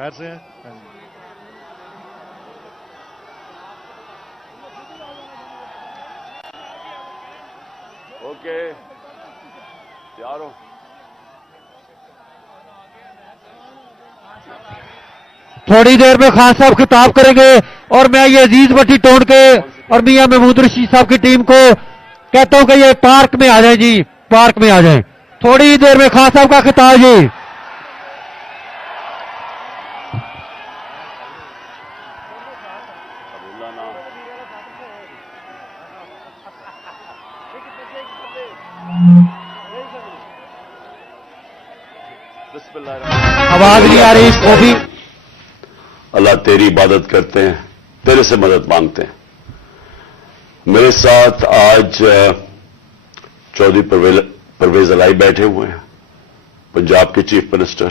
خیر سے ہیں؟ اوکے تیار ہو؟ تھوڑی دیر میں خان صاحب خطاب کریں گے اور میں یہ عزیز بٹی ٹون کے اور میاں محمود رشید صاحب کی ٹیم کو کہتا ہوں کہ یہ پارک میں آ جائیں جی، پارک میں آ جائیں. تھوڑی دیر میں خان صاحب کا خطاب جی. آواز نہیں آ رہی وہ بھی. اللہ تیری عبادت کرتے ہیں، تیرے سے مدد مانگتے ہیں. میرے ساتھ آج چودھری پرویز الائی بیٹھے ہوئے ہیں، پنجاب کے چیف منسٹر،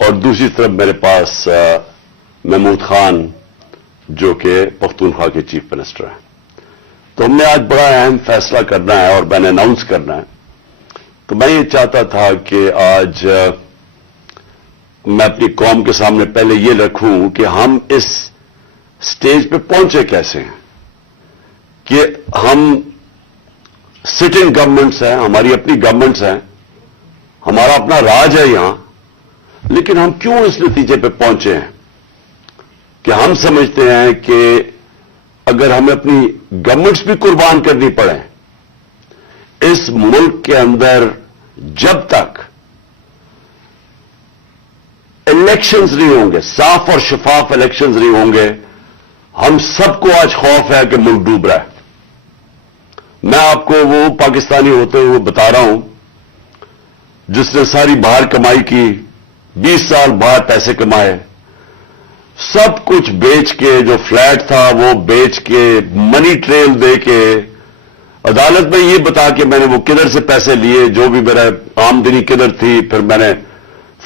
اور دوسری طرف میرے پاس محمود خان جو کہ پختونخوا کے چیف منسٹر ہیں. تو ہم نے آج بڑا اہم فیصلہ کرنا ہے اور میں نے اناؤنس کرنا ہے. تو میں یہ چاہتا تھا کہ آج میں اپنی قوم کے سامنے پہلے یہ رکھوں کہ ہم اس سٹیج پہ پہنچے کیسے ہیں، کہ ہم سٹنگ گورنمنٹس ہیں، ہماری اپنی گورنمنٹس ہیں، ہمارا اپنا راج ہے یہاں، لیکن ہم کیوں اس نتیجے پہ پہنچے ہیں کہ ہم سمجھتے ہیں کہ اگر ہمیں اپنی گورنمنٹس بھی قربان کرنی پڑے اس ملک کے اندر، جب تک الیکشنز نہیں ہوں گے، صاف اور شفاف الیکشنز نہیں ہوں گے، ہم سب کو آج خوف ہے کہ ملک ڈوب رہا ہے. میں آپ کو وہ پاکستانی ہوتے ہوئے بتا رہا ہوں جس نے ساری باہر کمائی کی، 20 سال باہر پیسے کمائے، سب کچھ بیچ کے، جو فلیٹ تھا وہ بیچ کے، منی ٹریل دے کے، عدالت میں یہ بتا کہ میں نے وہ کدھر سے پیسے لیے، جو بھی میرا آمدنی کدھر تھی، پھر میں نے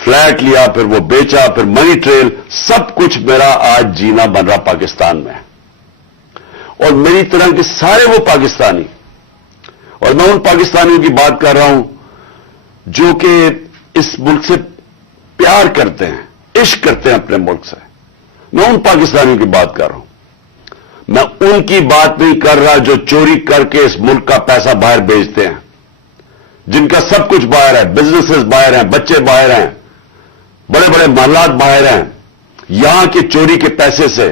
فلیٹ لیا، پھر وہ بیچا، پھر منی ٹریل، سب کچھ میرا آج جینا بن رہا پاکستان میں. اور میری طرح کے سارے وہ پاکستانی، اور میں ان پاکستانیوں کی بات کر رہا ہوں جو کہ اس ملک سے پیار کرتے ہیں، عشق کرتے ہیں اپنے ملک سے، میں ان پاکستانیوں کی بات کر رہا ہوں. میں ان کی بات نہیں کر رہا جو چوری کر کے اس ملک کا پیسہ باہر بیچتے ہیں، جن کا سب کچھ باہر ہے، بزنسز باہر ہیں، بچے باہر ہیں، بڑے بڑے محلات باہر ہیں، یہاں کے چوری کے پیسے سے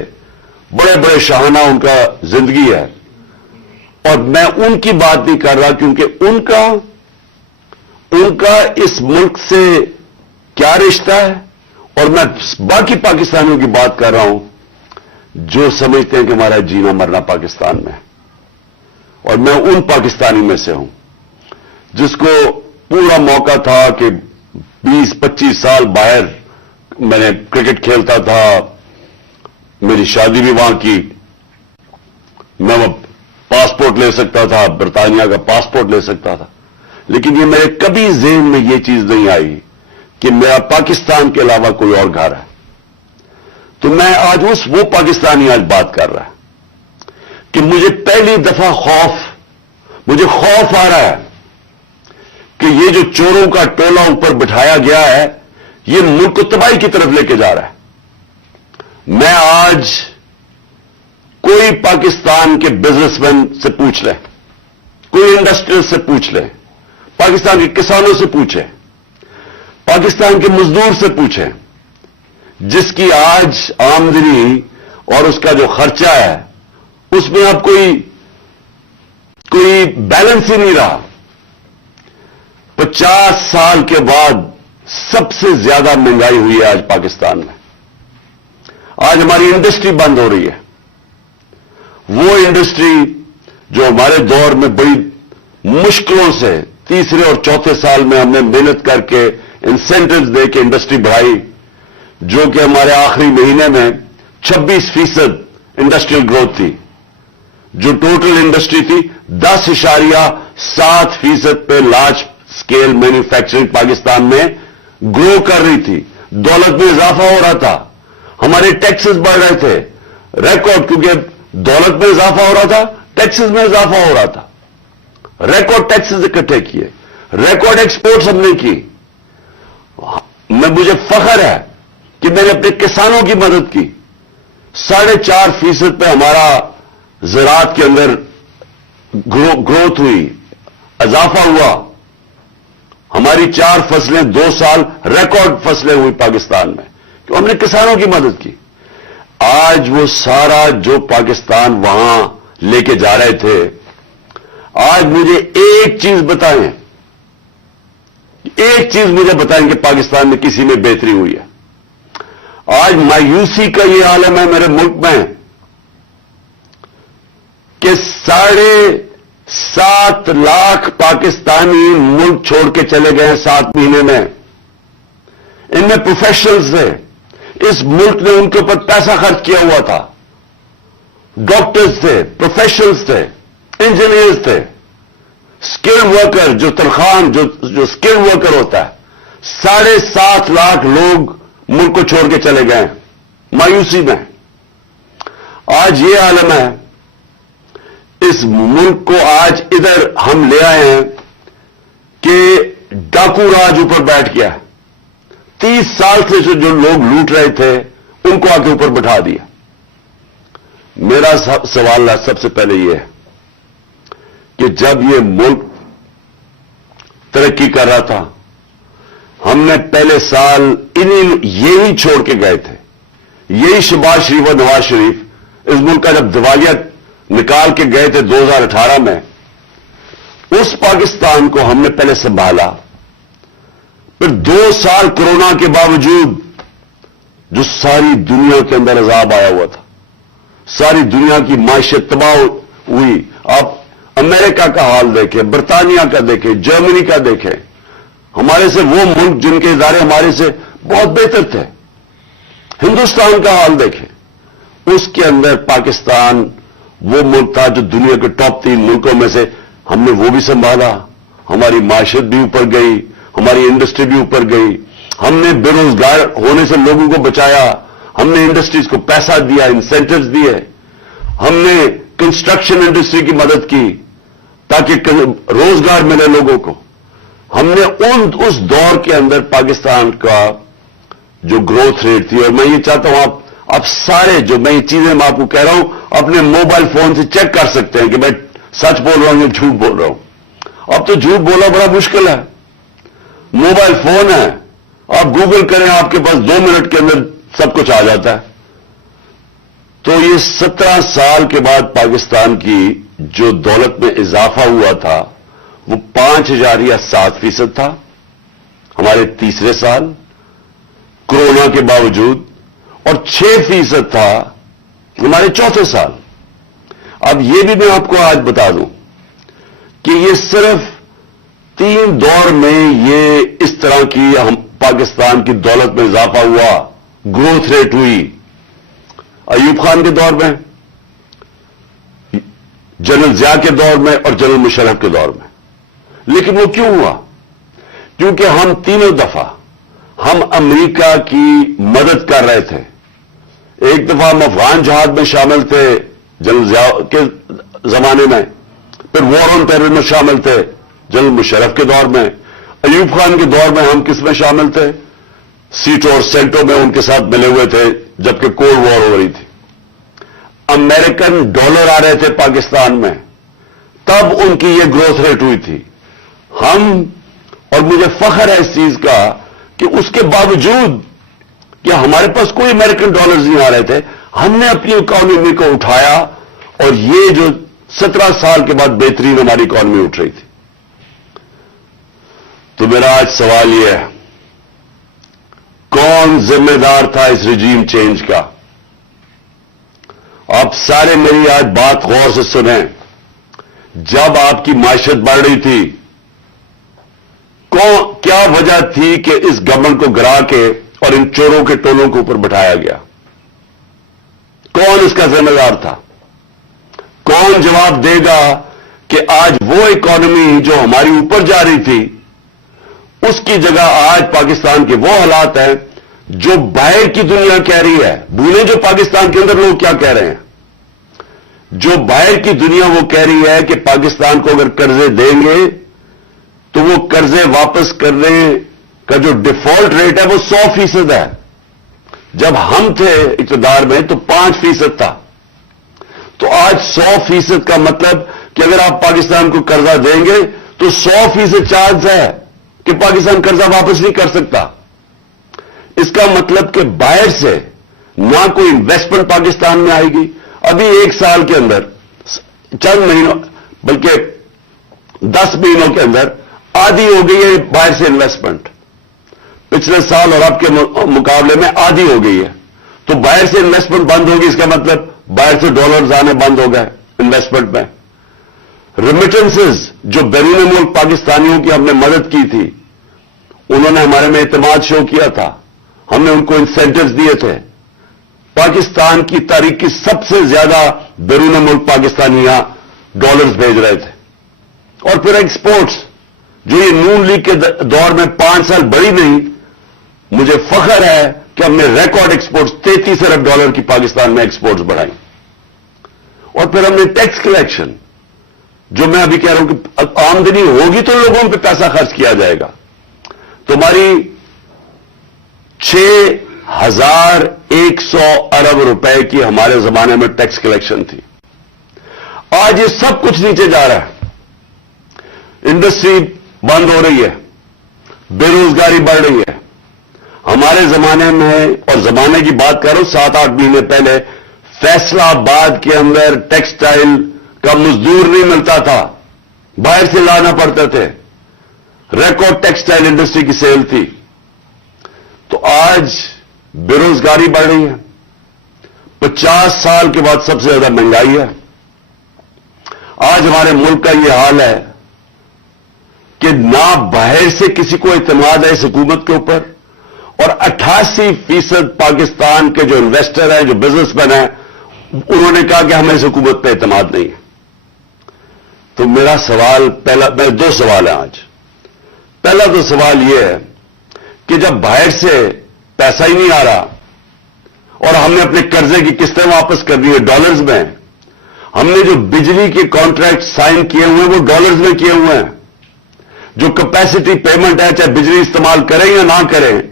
بڑے بڑے شاہانہ ان کا زندگی ہے. اور میں ان کی بات نہیں کر رہا کیونکہ ان کا اس ملک سے کیا رشتہ ہے، اور میں باقی پاکستانیوں کی بات کر رہا ہوں جو سمجھتے ہیں کہ ہمارا جینا مرنا پاکستان میں. اور میں ان پاکستانی میں سے ہوں جس کو پورا موقع تھا کہ 20-25 سال باہر میں نے کرکٹ کھیلتا تھا، میری شادی بھی وہاں کی، میں پاسپورٹ لے سکتا تھا، برطانیہ کا پاسپورٹ لے سکتا تھا، لیکن یہ میرے کبھی ذہن میں یہ چیز نہیں آئی کہ میرا پاکستان کے علاوہ کوئی اور گھر ہے. تو میں آج وہ پاکستانی آج بات کر رہا ہے کہ مجھے پہلی دفعہ مجھے خوف آ رہا ہے کہ یہ جو چوروں کا ٹولہ اوپر بٹھایا گیا ہے یہ ملک کو تباہی کی طرف لے کے جا رہا ہے. میں آج کوئی پاکستان کے بزنس مین سے پوچھ لیں، کوئی انڈسٹریل سے پوچھ لیں، پاکستان کے کسانوں سے پوچھیں، پاکستان کے مزدور سے پوچھیں، جس کی آج آمدنی اور اس کا جو خرچہ ہے اس میں اب کوئی بیلنس ہی نہیں رہا. 50 سال کے بعد سب سے زیادہ مہنگائی ہوئی ہے آج پاکستان میں. آج ہماری انڈسٹری بند ہو رہی ہے، وہ انڈسٹری جو ہمارے دور میں بڑی مشکلوں سے تیسرے اور چوتھے سال میں ہم نے محنت کر کے انسینٹیوز دے کے انڈسٹری بڑھائی، جو کہ ہمارے آخری مہینے میں 26% انڈسٹریل گروتھ تھی. جو ٹوٹل انڈسٹری تھی 10.7% پہ لارج اسکیل مینوفیکچرنگ پاکستان میں گرو کر رہی تھی. دولت میں اضافہ ہو رہا تھا، ہمارے ٹیکسز بڑھ رہے تھے، ریکارڈ، کیونکہ دولت میں اضافہ ہو رہا تھا، ٹیکسز میں اضافہ ہو رہا تھا. ریکارڈ ٹیکسز اکٹھے کیے، ریکارڈ ایکسپورٹس ہم نے کی. مجھے فخر ہے कि मैंने अपने किसानों की मदद की। 4.5% पे हमारा ज़राअत के अंदर ग्रोथ हुई, इजाफा हुआ। हमारी 4 फसलें 2 साल रिकॉर्ड फसलें हुई पाकिस्तान में, क्यों? हमने किसानों की मदद की। आज वो सारा जो पाकिस्तान वहां लेके जा रहे थे, आज मुझे एक चीज बताएं, एक चीज मुझे बताएं कि पाकिस्तान में किसी में बेहतरी हुई है। आज मायूसी का ये आलम है मेरे मुल्क में कि 7.5 लाख पाकिस्तानी मुल्क छोड़ के चले गए 7 महीने में। इनमें प्रोफेशनल्स थे, इस मुल्क ने उनके ऊपर पैसा खर्च किया हुआ था। डॉक्टर्स थे, प्रोफेशनल्स थे, इंजीनियर्स थे, स्किल्ड वर्कर, जो तनख्वाह जो स्किल्ड वर्कर होता है। 7.5 लाख लोग मुल्क को छोड़ के चले गए मायूसी में। आज ये आलम है, इस मुल्क को आज इधर हम ले आए हैं कि डाकू राज ऊपर बैठ गया। 30 साल से जो लोग लूट रहे थे उनको आके ऊपर बिठा दिया। मेरा सवाल सबसे पहले यह है कि जब ये मुल्क तरक्की कर रहा था, हमने पहले साल यही छोड़ के गए थे, यही शहबाज शरीफ और नवाज शरीफ इस मुल्क का जब दिवालिया निकाल के गए थे 2018 में, उस पाकिस्तान को हमने पहले संभाला। फिर 2 साल कोरोना के बावजूद जो सारी दुनिया के अंदर अजाब आया हुआ था, सारी दुनिया की मायशत तबाह हुई। आप अमेरिका का हाल देखें, बरतानिया का देखें, जर्मनी का देखें, हमारे से वो मुल्क जिनके इदारे हमारे से बहुत बेहतर थे, हिंदुस्तान का हाल देखें, उसके अंदर पाकिस्तान वो मुल्क था जो दुनिया के टॉप 3 मुल्कों में से हमने वो भी संभाला। हमारी मायशत भी ऊपर गई, हमारी इंडस्ट्री भी ऊपर गई, हमने बेरोजगार होने से लोगों को बचाया, हमने इंडस्ट्रीज को पैसा दिया, इंसेंटिव्स दिए, हमने कंस्ट्रक्शन इंडस्ट्री की मदद की ताकि रोजगार मिले लोगों को। हमने उस दौर के अंदर पाकिस्तान का जो ग्रोथ रेट थी, और मैं ये चाहता हूं आप सारे जो मैं ये चीजें मैं आपको कह रहा हूं अपने मोबाइल फोन से चेक कर सकते हैं कि मैं सच बोल रहा हूं या झूठ बोल रहा हूं। अब तो झूठ बोलना बड़ा मुश्किल है, मोबाइल फोन है, आप गूगल करें, आपके पास 2 मिनट के अंदर सब कुछ आ जाता है। तो ये 17 साल के बाद पाकिस्तान की जो दौलत में इजाफा हुआ था वो 5.7% था हमारे तीसरे साल कोरोना के बावजूद, और 6% था हमारे चौथे साल। अब ये भी मैं आपको आज बता दूं कि ये सिर्फ 3 दौर में ये इस तरह की हम पाकिस्तान की दौलत में इजाफा हुआ, ग्रोथ रेट हुई। अयूब खान के दौर में, जनरल जिया के दौर में और जनरल मुशर्रफ के दौर में। लेकिन वो क्यों हुआ? क्योंकि हम तीनों दफा हम अमेरिका की मदद कर रहे थे। एक दफा हम अफगान जहाद में शामिल थे जनरल जिया के जमाने में, फिर वॉर ऑन टेरर में शामिल थे जनरल मुशर्रफ के दौर में, अयूब खान के दौर में हम किस में शामिल थे? सीटो और सेंटो में उनके साथ मिले हुए थे जबकि कोल्ड वॉर हो रही थी। अमेरिकन डॉलर आ रहे थे पाकिस्तान में, तब उनकी ये ग्रोथ रेट हुई थी। और मुझे फख्र है इस चीज का कि उसके बावजूद कि हमारे पास कोई अमेरिकन डॉलर्स नहीं आ रहे थे, हमने अपनी इकोनॉमी को उठाया, और ये जो 17 साल के बाद बेहतरीन हमारी इकोनॉमी उठ रही थी। तो मेरा आज सवाल यह है, कौन जिम्मेदार था इस रिजीम चेंज का? आप सारे मेरी आज बात गौर से सुनें। जब आपकी मायशत बढ़ रही थी, क्या वजह थी कि इस गवर्नमेंट को गिरा के और इन चोरों के टोलों के ऊपर बिठाया गया? कौन इसका जिम्मेदार था? कौन जवाब देगा कि आज वो इकोनॉमी जो हमारी ऊपर जा रही थी, उसकी जगह आज पाकिस्तान के वो हालात हैं जो बाहर की दुनिया कह रही है? भूलें जो पाकिस्तान के अंदर लोग क्या कह रहे हैं। जो बाहर की दुनिया वो कह रही है कि पाकिस्तान को अगर कर्जे देंगे तो वो कर्जे वापस करने का जो डिफॉल्ट रेट है वो 100% है। जब हम थे इक़्तिदार में तो 5% था, तो आज 100% का मतलब कि अगर आप पाकिस्तान को कर्जा देंगे तो 100% चांस है कि पाकिस्तान कर्जा वापस नहीं कर सकता। इसका मतलब कि बाहर से ना कोई इन्वेस्टमेंट पाकिस्तान में आएगी। अभी 1 साल के अंदर, चंद महीनों बल्कि 10 महीनों के अंदर आधी हो गई है बाहर से इन्वेस्टमेंट। पिछले साल और अब के मुकाबले में आधी हो गई है। तो बाहर से इन्वेस्टमेंट बंद होगी, इसका मतलब बाहर से डॉलर्स आने बंद हो गए इन्वेस्टमेंट में। रेमिटेंसेस जो बैरून मुल्क पाकिस्तानियों की हमने मदद की थी, उन्होंने हमारे में एतमाद शो किया था, हमने उनको इंसेंटिव्स दिए थे। पाकिस्तान की तारीख की सबसे ज्यादा बैरून मुल्क पाकिस्तानी यहां डॉलर्स भेज रहे थे। और फिर एक्सपोर्ट्स जो ये नून लीग के दौर में 5 साल बढ़ी नहीं, मुझे फख्र है कि हमने रिकॉर्ड एक्सपोर्ट्स $33 अरब की पाकिस्तान में एक्सपोर्ट्स बढ़ाई। और फिर हमने टैक्स कलेक्शन, जो मैं अभी कह रहा हूं कि आमदनी होगी तो लोगों पे पैसा खर्च किया जाएगा। तुम्हारी 6,100 अरब रुपए की हमारे जमाने में टैक्स कलेक्शन थी। आज ये सब कुछ नीचे जा रहा है। इंडस्ट्री बंद हो रही है, बेरोजगारी बढ़ रही है। हमारे जमाने में, और जमाने की बात कर रहा हूं 7-8 महीने पहले, फैसलाबाद के अंदर टेक्सटाइल का मजदूर नहीं मिलता था, बाहर से लाना पड़ते थे। रिकॉर्ड टेक्सटाइल इंडस्ट्री की सेल थी। तो आज बेरोजगारी बढ़ रही है। 50 साल के बाद सबसे ज्यादा महंगाई है। आज हमारे मुल्क का यह हाल है कि ना बाहर से किसी को इत्मीनान है इस हुकूमत के ऊपर, और 88% पाकिस्तान के जो इन्वेस्टर हैं, जो बिजनेसमैन हैं, उन्होंने कहा कि हमें इस हुकूमत पर इत्मीनान नहीं है। तो मेरा सवाल मेरे 2 सवाल हैं आज। पहला तो सवाल यह है कि जब बाहर से पैसा ही नहीं आ रहा और हमने अपने कर्जे की किस्तें वापस कर दी है डॉलर्स में, हमने जो बिजली के कॉन्ट्रैक्ट साइन किए हुए हैं वो डॉलर्स में किए हुए हैं। जो कैपेसिटी पेमेंट है, चाहे बिजली इस्तेमाल करें या ना करें,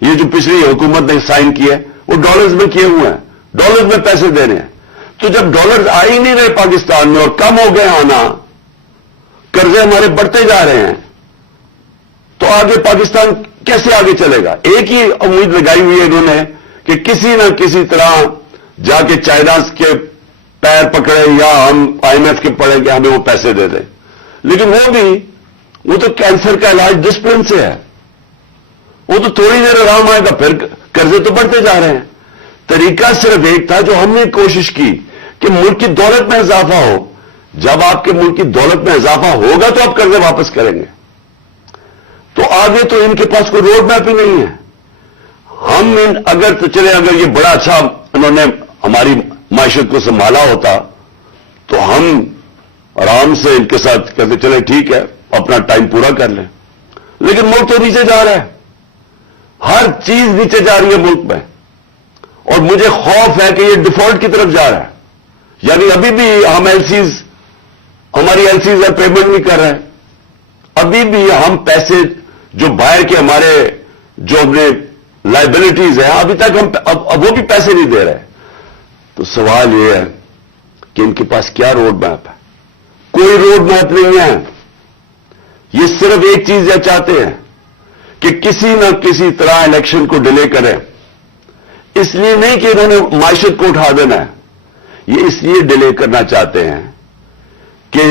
ये जो पिछली हुकूमत ने साइन किए वो डॉलर्स में किए हुए हैं, डॉलर्स में पैसे दे रहे हैं। तो जब डॉलर्स आ ही नहीं रहे पाकिस्तान में और कम हो गए आना, कर्जे हमारे बढ़ते जा रहे हैं, तो आगे पाकिस्तान कैसे आगे चलेगा? एक ही उम्मीद लगाई हुई है इन्होंने कि किसी ना किसी तरह जाके चाइना के पैर पकड़े या हम IMF के पड़े कि हमें वो पैसे दे दें। लेकिन वो तो कैंसर का इलाज डिसिप्लिन से है। वो तो थोड़ी देर आराम आएगा, फिर कर्जे तो बढ़ते जा रहे हैं। तरीका सिर्फ एक था, जो हमने कोशिश की कि मुल्क की दौलत में इजाफा हो। जब आपके मुल्क की दौलत में इजाफा होगा तो आप कर्जे वापस करेंगे। तो आगे तो इनके पास कोई रोड मैप ही नहीं है। अगर ये बड़ा अच्छा उन्होंने हमारी मायशत को संभाला होता तो हम आराम से इनके साथ कहते चले ठीक है, अपना टाइम पूरा कर लें। लेकिन मुल्क तो नीचे जा रहा है, हर चीज नीचे जा रही है मुल्क में, और मुझे खौफ है कि ये डिफॉल्ट की तरफ जा रहा है। यानी अभी भी हम हमारी एलसीज पेमेंट नहीं कर रहे हैं। अभी भी हम पैसे जो बाहर के हमारे जो अपने लाइबिलिटीज है, अभी तक हम अब वो भी पैसे नहीं दे रहे। तो सवाल ये है कि इनके पास क्या रोड मैप है? कोई रोड मैप नहीं है। ये सिर्फ एक चीज ये चाहते हैं कि किसी न किसी तरह इलेक्शन को डिले करें। इसलिए नहीं कि इन्होंने मायशत को उठा देना है, ये इसलिए डिले करना चाहते हैं कि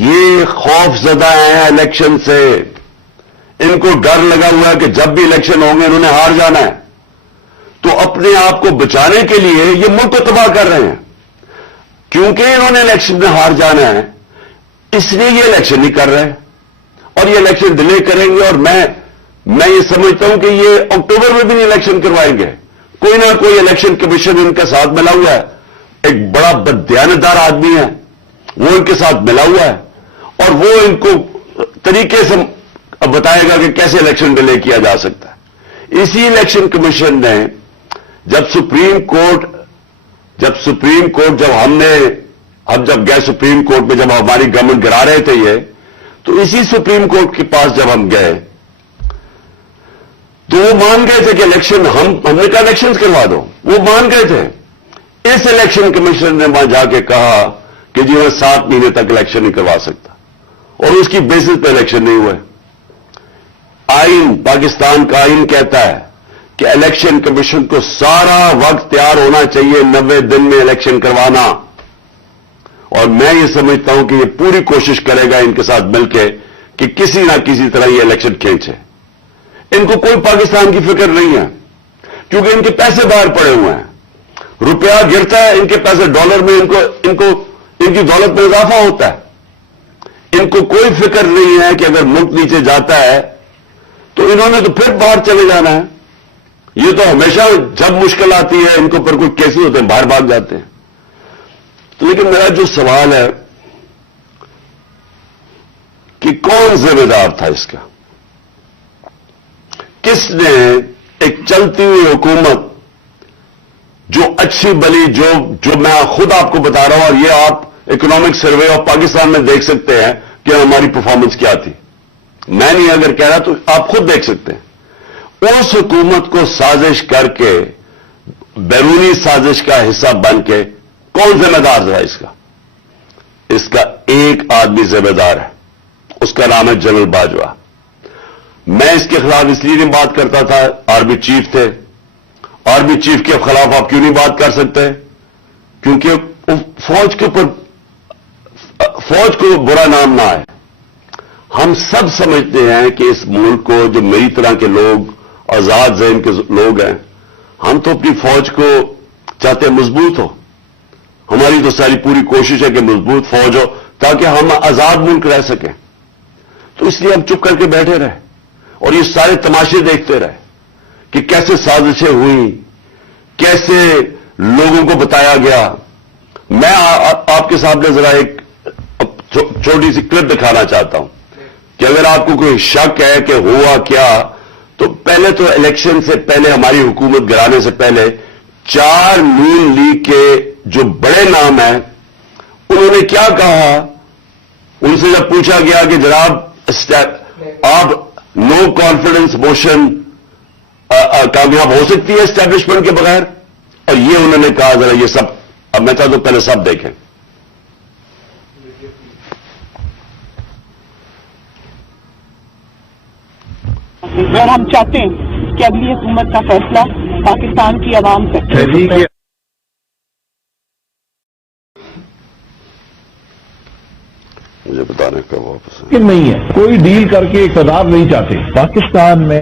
ये खौफजदा हैं इलेक्शन से। इनको डर लगा हुआ है कि जब भी इलेक्शन होंगे इन्होंने हार जाना है। तो अपने आप को बचाने के लिए ये मुल्क को तबाह कर रहे हैं। क्योंकि इन्होंने इलेक्शन में हार जाना है, इसलिए ये इलेक्शन नहीं कर रहे और ये इलेक्शन डिले करेंगे। और मैं ये समझता हूं कि ये अक्टूबर में भी नहीं इलेक्शन करवाएंगे। कोई ना कोई इलेक्शन कमीशन इनके साथ मिला हुआ है, एक बड़ा बददियानतदार आदमी है, वो इनके साथ मिला हुआ है और वो इनको तरीके से बताएगा कि कैसे इलेक्शन डिले किया जा सकता है। इसी इलेक्शन कमीशन ने जब सुप्रीम कोर्ट जब गए सुप्रीम कोर्ट में, जब हमारी गवर्नमेंट गिरा रहे थे ये, तो इसी सुप्रीम कोर्ट के पास जब हम गए تو وہ مان گئے تھے کہ الیکشن ہم نے کہا الیکشن کروا دو، وہ مان گئے تھے. اس الیکشن کمیشنر نے وہاں جا کے کہا کہ جی میں 7 مہینے تک الیکشن نہیں کروا سکتا، اور اس کی بیسس پہ الیکشن نہیں ہوئے. آئین، پاکستان کا آئین کہتا ہے کہ الیکشن کمیشن کو سارا وقت تیار ہونا چاہیے 90 دن میں الیکشن کروانا، اور میں یہ سمجھتا ہوں کہ یہ پوری کوشش کرے گا ان کے ساتھ مل کے کہ کسی نہ کسی طرح یہ الیکشن کھینچے. ان کو کوئی پاکستان کی فکر نہیں ہے، کیونکہ ان کے پیسے باہر پڑے ہوئے ہیں. روپیہ گرتا ہے، ان کے پیسے ڈالر میں، ان کی دولت میں اضافہ ہوتا ہے. ان کو کوئی فکر نہیں ہے کہ اگر ملک نیچے جاتا ہے تو انہوں نے تو پھر باہر چلے جانا ہے. یہ تو ہمیشہ جب مشکل آتی ہے ان کو پر کوئی کیسے ہوتے ہیں، باہر بھاگ جاتے ہیں. تو لیکن میرا جو سوال ہے کہ کون ذمہ دار تھا اس کا؟ کس نے ایک چلتی ہوئی حکومت جو اچھی بلی جو میں خود آپ کو بتا رہا ہوں، اور یہ آپ اکنامک سروے آف پاکستان میں دیکھ سکتے ہیں کہ ہماری پرفارمنس کیا تھی. میں نہیں اگر کہہ رہا تو آپ خود دیکھ سکتے ہیں. اس حکومت کو سازش کر کے، بیرونی سازش کا حصہ بن کے کون ذمہ دار تھا اس کا؟ اس کا ایک آدمی ذمہ دار ہے، اس کا نام ہے جنرل باجوہ. میں اس کے خلاف اس لیے نہیں بات کرتا تھا، آرمی چیف تھے. آرمی چیف کے خلاف آپ کیوں نہیں بات کر سکتے؟ کیونکہ فوج کو برا نام نہ آئے. ہم سب سمجھتے ہیں کہ اس ملک کو، جو میری طرح کے لوگ، آزاد ذہن کے لوگ ہیں، ہم تو اپنی فوج کو چاہتے ہیں مضبوط ہو. ہماری تو ساری پوری کوشش ہے کہ مضبوط فوج ہو تاکہ ہم آزاد ملک رہ سکیں. تو اس لیے ہم چپ کر کے بیٹھے رہے اور یہ سارے تماشے دیکھتے رہے کہ کیسے سازشیں ہوئی، کیسے لوگوں کو بتایا گیا. میں آپ کے سامنے ذرا ایک چھوٹی سی کلپ دکھانا چاہتا ہوں کہ اگر آپ کو کوئی شک ہے کہ ہوا کیا، تو پہلے تو الیکشن سے پہلے، ہماری حکومت گرانے سے پہلے، 4 نون لیگ کے جو بڑے نام ہیں انہوں نے کیا کہا. ان سے جب پوچھا گیا کہ جناب آپ نو کانفیڈنس موشن کامیاب ہو سکتی ہے اسٹیبلشمنٹ کے بغیر، اور یہ انہوں نے کہا. ذرا یہ سب اب میں چاہتا ہوں پہلے سب دیکھیں. اور ہم چاہتے ہیں کہ اگلی حکومت کا فیصلہ پاکستان کی عوام سے. مجھے بتانے کا واپس نہیں ہے، کوئی ڈیل کر کے اقتدار نہیں چاہتے پاکستان میں.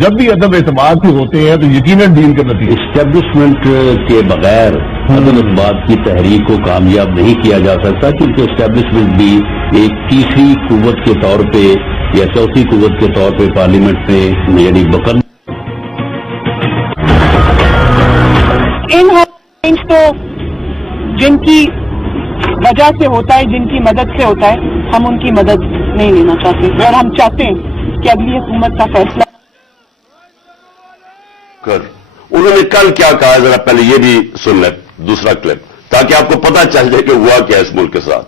جب بھی عدم اعتماد کے ہوتے ہیں تو یقیناً ڈیل کا نتیجہ. اسٹیبلشمنٹ کے بغیر عدم اعتماد کی تحریک کو کامیاب نہیں کیا جا سکتا، کیونکہ اسٹیبلشمنٹ بھی ایک تیسری قوت کے طور پہ یا چوتھی قوت کے طور پہ پارلیمنٹ میں یعنی بکن. ان تو جن کی وجہ سے ہوتا ہے، جن کی مدد سے ہوتا ہے، ہم ان کی مدد نہیں لینا چاہتے. اور ہم چاہتے ہیں کہ اگلی حکومت کا فیصلہ کر. انہوں نے کل کیا کہا ذرا پہلے یہ بھی سن لیں، دوسرا کلپ، تاکہ آپ کو پتہ چل جائے کہ ہوا کیا اس ملک کے ساتھ.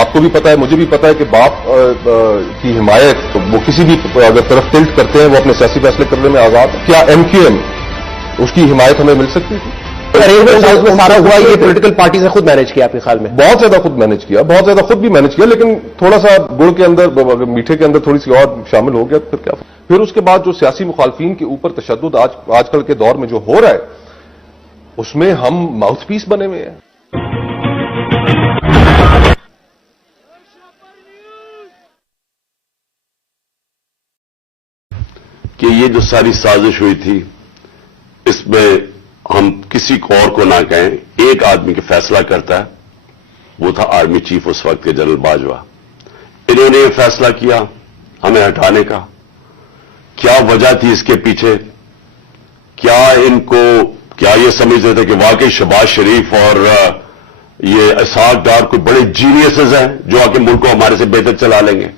آپ کو بھی پتا ہے، مجھے بھی پتا ہے کہ باپ کی حمایت وہ کسی بھی اگر طرف ٹلٹ کرتے ہیں وہ اپنے سیاسی فیصلے کرنے میں آزاد. کیا ایم کیو ایم اس کی حمایت ہمیں مل سکتی تھی؟ ارینجمنٹ میں سارا ہوا یہ پولیٹیکل پارٹی سے خود مینج کیا آپ کے خیال میں؟ بہت زیادہ خود مینج کیا، بہت زیادہ خود بھی مینج کیا، لیکن تھوڑا سا گڑ کے اندر، میٹھے کے اندر تھوڑی سی اور شامل ہو گیا پھر کیا. پھر اس کے بعد جو سیاسی مخالفین کے اوپر تشدد آج کل کے دور میں جو ہو رہا ہے اس میں ہم ماؤتھ پیس بنے ہوئے ہیں. کہ یہ جو ساری سازش ہوئی تھی اس میں ہم کسی کو اور کو نہ کہیں، ایک آدمی کا فیصلہ کرتا ہے، وہ تھا آرمی چیف اس وقت کے جنرل باجوہ. انہوں نے یہ فیصلہ کیا ہمیں ہٹانے کا. کیا وجہ تھی اس کے پیچھے؟ کیا ان کو क्या ये समझते थे कि वाकई शहबाज शरीफ और ये इसहाक डार कोई बड़े जीनियसेस हैं जो आके मुल्क को हमारे से बेहतर चला लेंगे?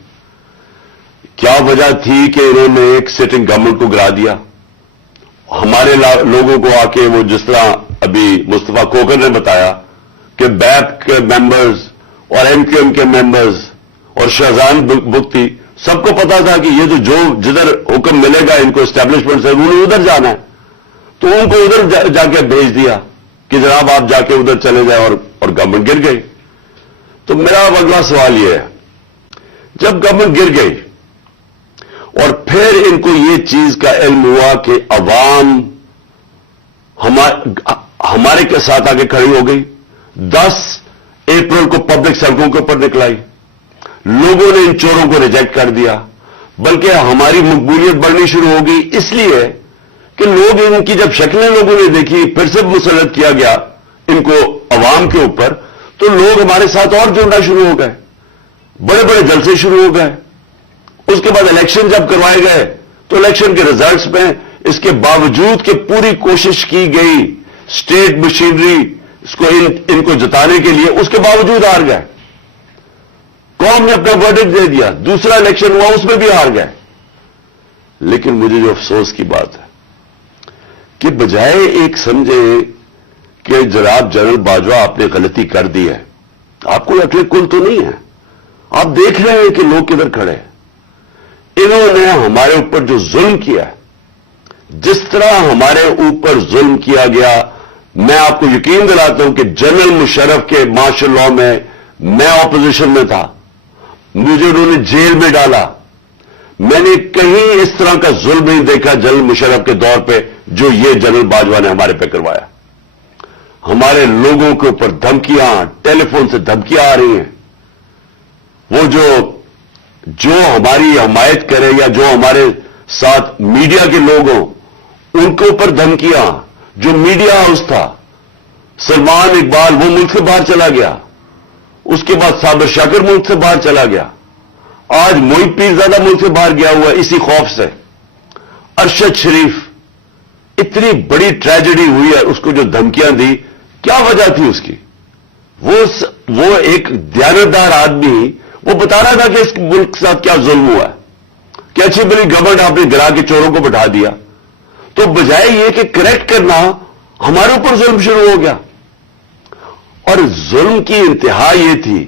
क्या वजह थी कि इन्होंने एक सिटिंग गवर्नमेंट को गिरा दिया? हमारे लोगों को आके वो जिस तरह अभी मुस्तफा कोकर ने बताया कि बैप के मेंबर्स और एमक्यूएम के मेंबर्स और शहजान बुख्ती सबको पता था कि ये तो जो जिधर हुक्म मिलेगा इनको एस्टेब्लिशमेंट से उन्होंने उधर जाना है, तो उनको उधर जाके भेज दिया कि जनाब आप जाके उधर चले जाए और गवर्नमेंट गिर गई। तो मेरा अब अगला सवाल यह है, जब गवर्नमेंट गिर गई और फिर इनको ये चीज का इल्म हुआ कि अवाम हमारे के साथ आगे खड़ी हो गई, 10 अप्रैल को पब्लिक सड़कों के ऊपर निकलाई, लोगों ने इन चोरों को रिजेक्ट कर दिया, बल्कि हमारी मकबूलियत बढ़नी शुरू हो गई इसलिए कि लोग इनकी जब शक्लें लोगों ने देखी, फिर से मुसल्लत किया गया इनको अवाम के ऊपर, तो लोग हमारे साथ और जुड़ना शुरू हो गए, बड़े बड़े जलसे शुरू हो गए। उसके बाद इलेक्शन जब करवाए गए तो इलेक्शन के रिजल्ट्स में इसके बावजूद कि पूरी कोशिश की गई स्टेट मशीनरी इसको इनको जिताने के लिए, उसके बावजूद हार गए। कौम ने अपना वर्डिक्ट दे दिया, दूसरा इलेक्शन हुआ उसमें भी हार गए। लेकिन मुझे जो अफसोस की बात है कि बजाय एक समझे कि जनाब जनरल बाजवा आपने गलती कर दी है, आपको अकल कुल तो नहीं है, आप देख रहे हैं कि लोग किधर खड़े हैं। इन्होंने हमारे ऊपर जो जुल्म किया है, जिस तरह हमारे ऊपर जुल्म किया गया, मैं आपको यकीन दिलाता हूं कि जनरल मुशर्रफ के मार्शल लॉ में मैं ऑपोजिशन में था, मुझे उन्होंने जेल में डाला, मैंने कहीं इस तरह का जुल्म नहीं देखा जनरल मुशर्रफ के दौर पे जो ये जनरल बाजवा ने हमारे पे करवाया। हमारे लोगों के ऊपर धमकियां, टेलीफोन से धमकियां आ रही हैं। वो जो हमारी हमायत करे या जो हमारे साथ मीडिया के लोग हों, उनके ऊपर धमकियां। जो मीडिया हाउस था, सलमान इकबाल वो मुल्क से बाहर चला गया, उसके बाद साबिर शाकिर मुल्क से बाहर चला गया, आज मोहित पीरजादा मुल्क से बाहर गया हुआ इसी खौफ से। अरशद शरीफ, इतनी बड़ी ट्रेजेडी हुई है, उसको जो धमकियां दी, क्या वजह थी उसकी? वो एक दयानतदार आदमी, वो बता रहा था कि इस मुल्क के साथ क्या जुल्म हुआ है, कि अच्छी बड़ी गवर्नमेंट आपने गिरा के चोरों को बैठा दिया। तो बजाय ये कि करेक्ट करना, हमारे ऊपर जुल्म शुरू हो गया। और जुल्म की इंतहा ये थी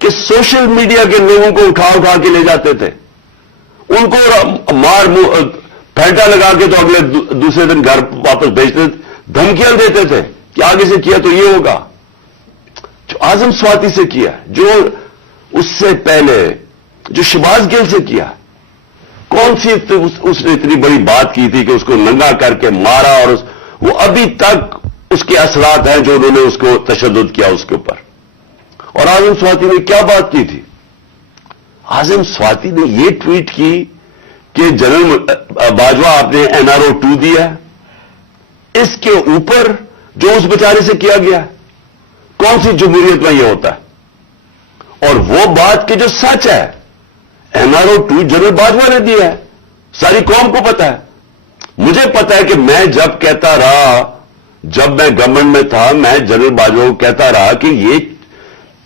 कि सोशल मीडिया के लोगों को उठा उठा के ले जाते थे, उनको मार फैंटा लगा के तो अगले दूसरे दिन घर वापस भेजते, धमकियां देते थे कि आगे से किया तो ये होगा। जो आजम स्वाति से किया, जो उससे पहले जो शहबाज गिल से किया, कौन सी उसने इतनी बड़ी बात की थी कि उसको नंगा करके मारा, और वो अभी तक उसके असरात हैं जो उन्होंने उसको तशद्दुद किया उसके ऊपर। और आजम स्वाति ने क्या बात की थी? आजम स्वाति ने ये ट्वीट की कि जनरल बाजवा आपने एनआरओ 2 दिया, इसके ऊपर जो उस बेचारे से किया गया, कौन सी जमहूरियत में यह होता है? और वो बात कि जो सच है, एनआरओ 2 जनरल बाजवा ने दिया है, सारी कौम को पता है। मुझे पता है कि मैं जब कहता रहा, जब मैं गवर्नमेंट में था, मैं जनरल बाजवा को कहता रहा कि ये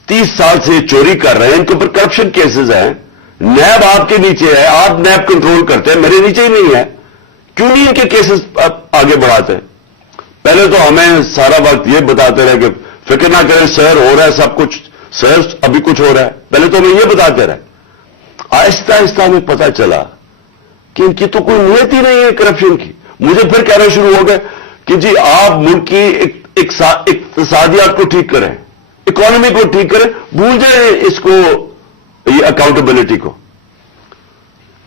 30 साल से चोरी कर रहे हैं, इनके ऊपर करप्शन केसेस हैं, नैब आपके नीचे है, आप नैब कंट्रोल करते हैं, मेरे नीचे ही नहीं है, क्यों नहीं इनके केसेस आगे बढ़ाते? पहले तो हमें सारा वक्त ये बताते रहे कि फिक्र ना करें सर, हो रहा है सब कुछ, सर अभी कुछ हो रहा है, पहले तो हमें ये बताते रहे। आहिस्ता आहिस्ता हमें पता चला कि इनकी तो कोई नीयत ही नहीं है करप्शन की। मुझे फिर कहना शुरू हो गया कि जी आप मुल्क की इक्तिसादियात को ठीक करें, इकोनॉमी को ठीक करें, भूल जाए इसको, ये अकाउंटेबिलिटी को।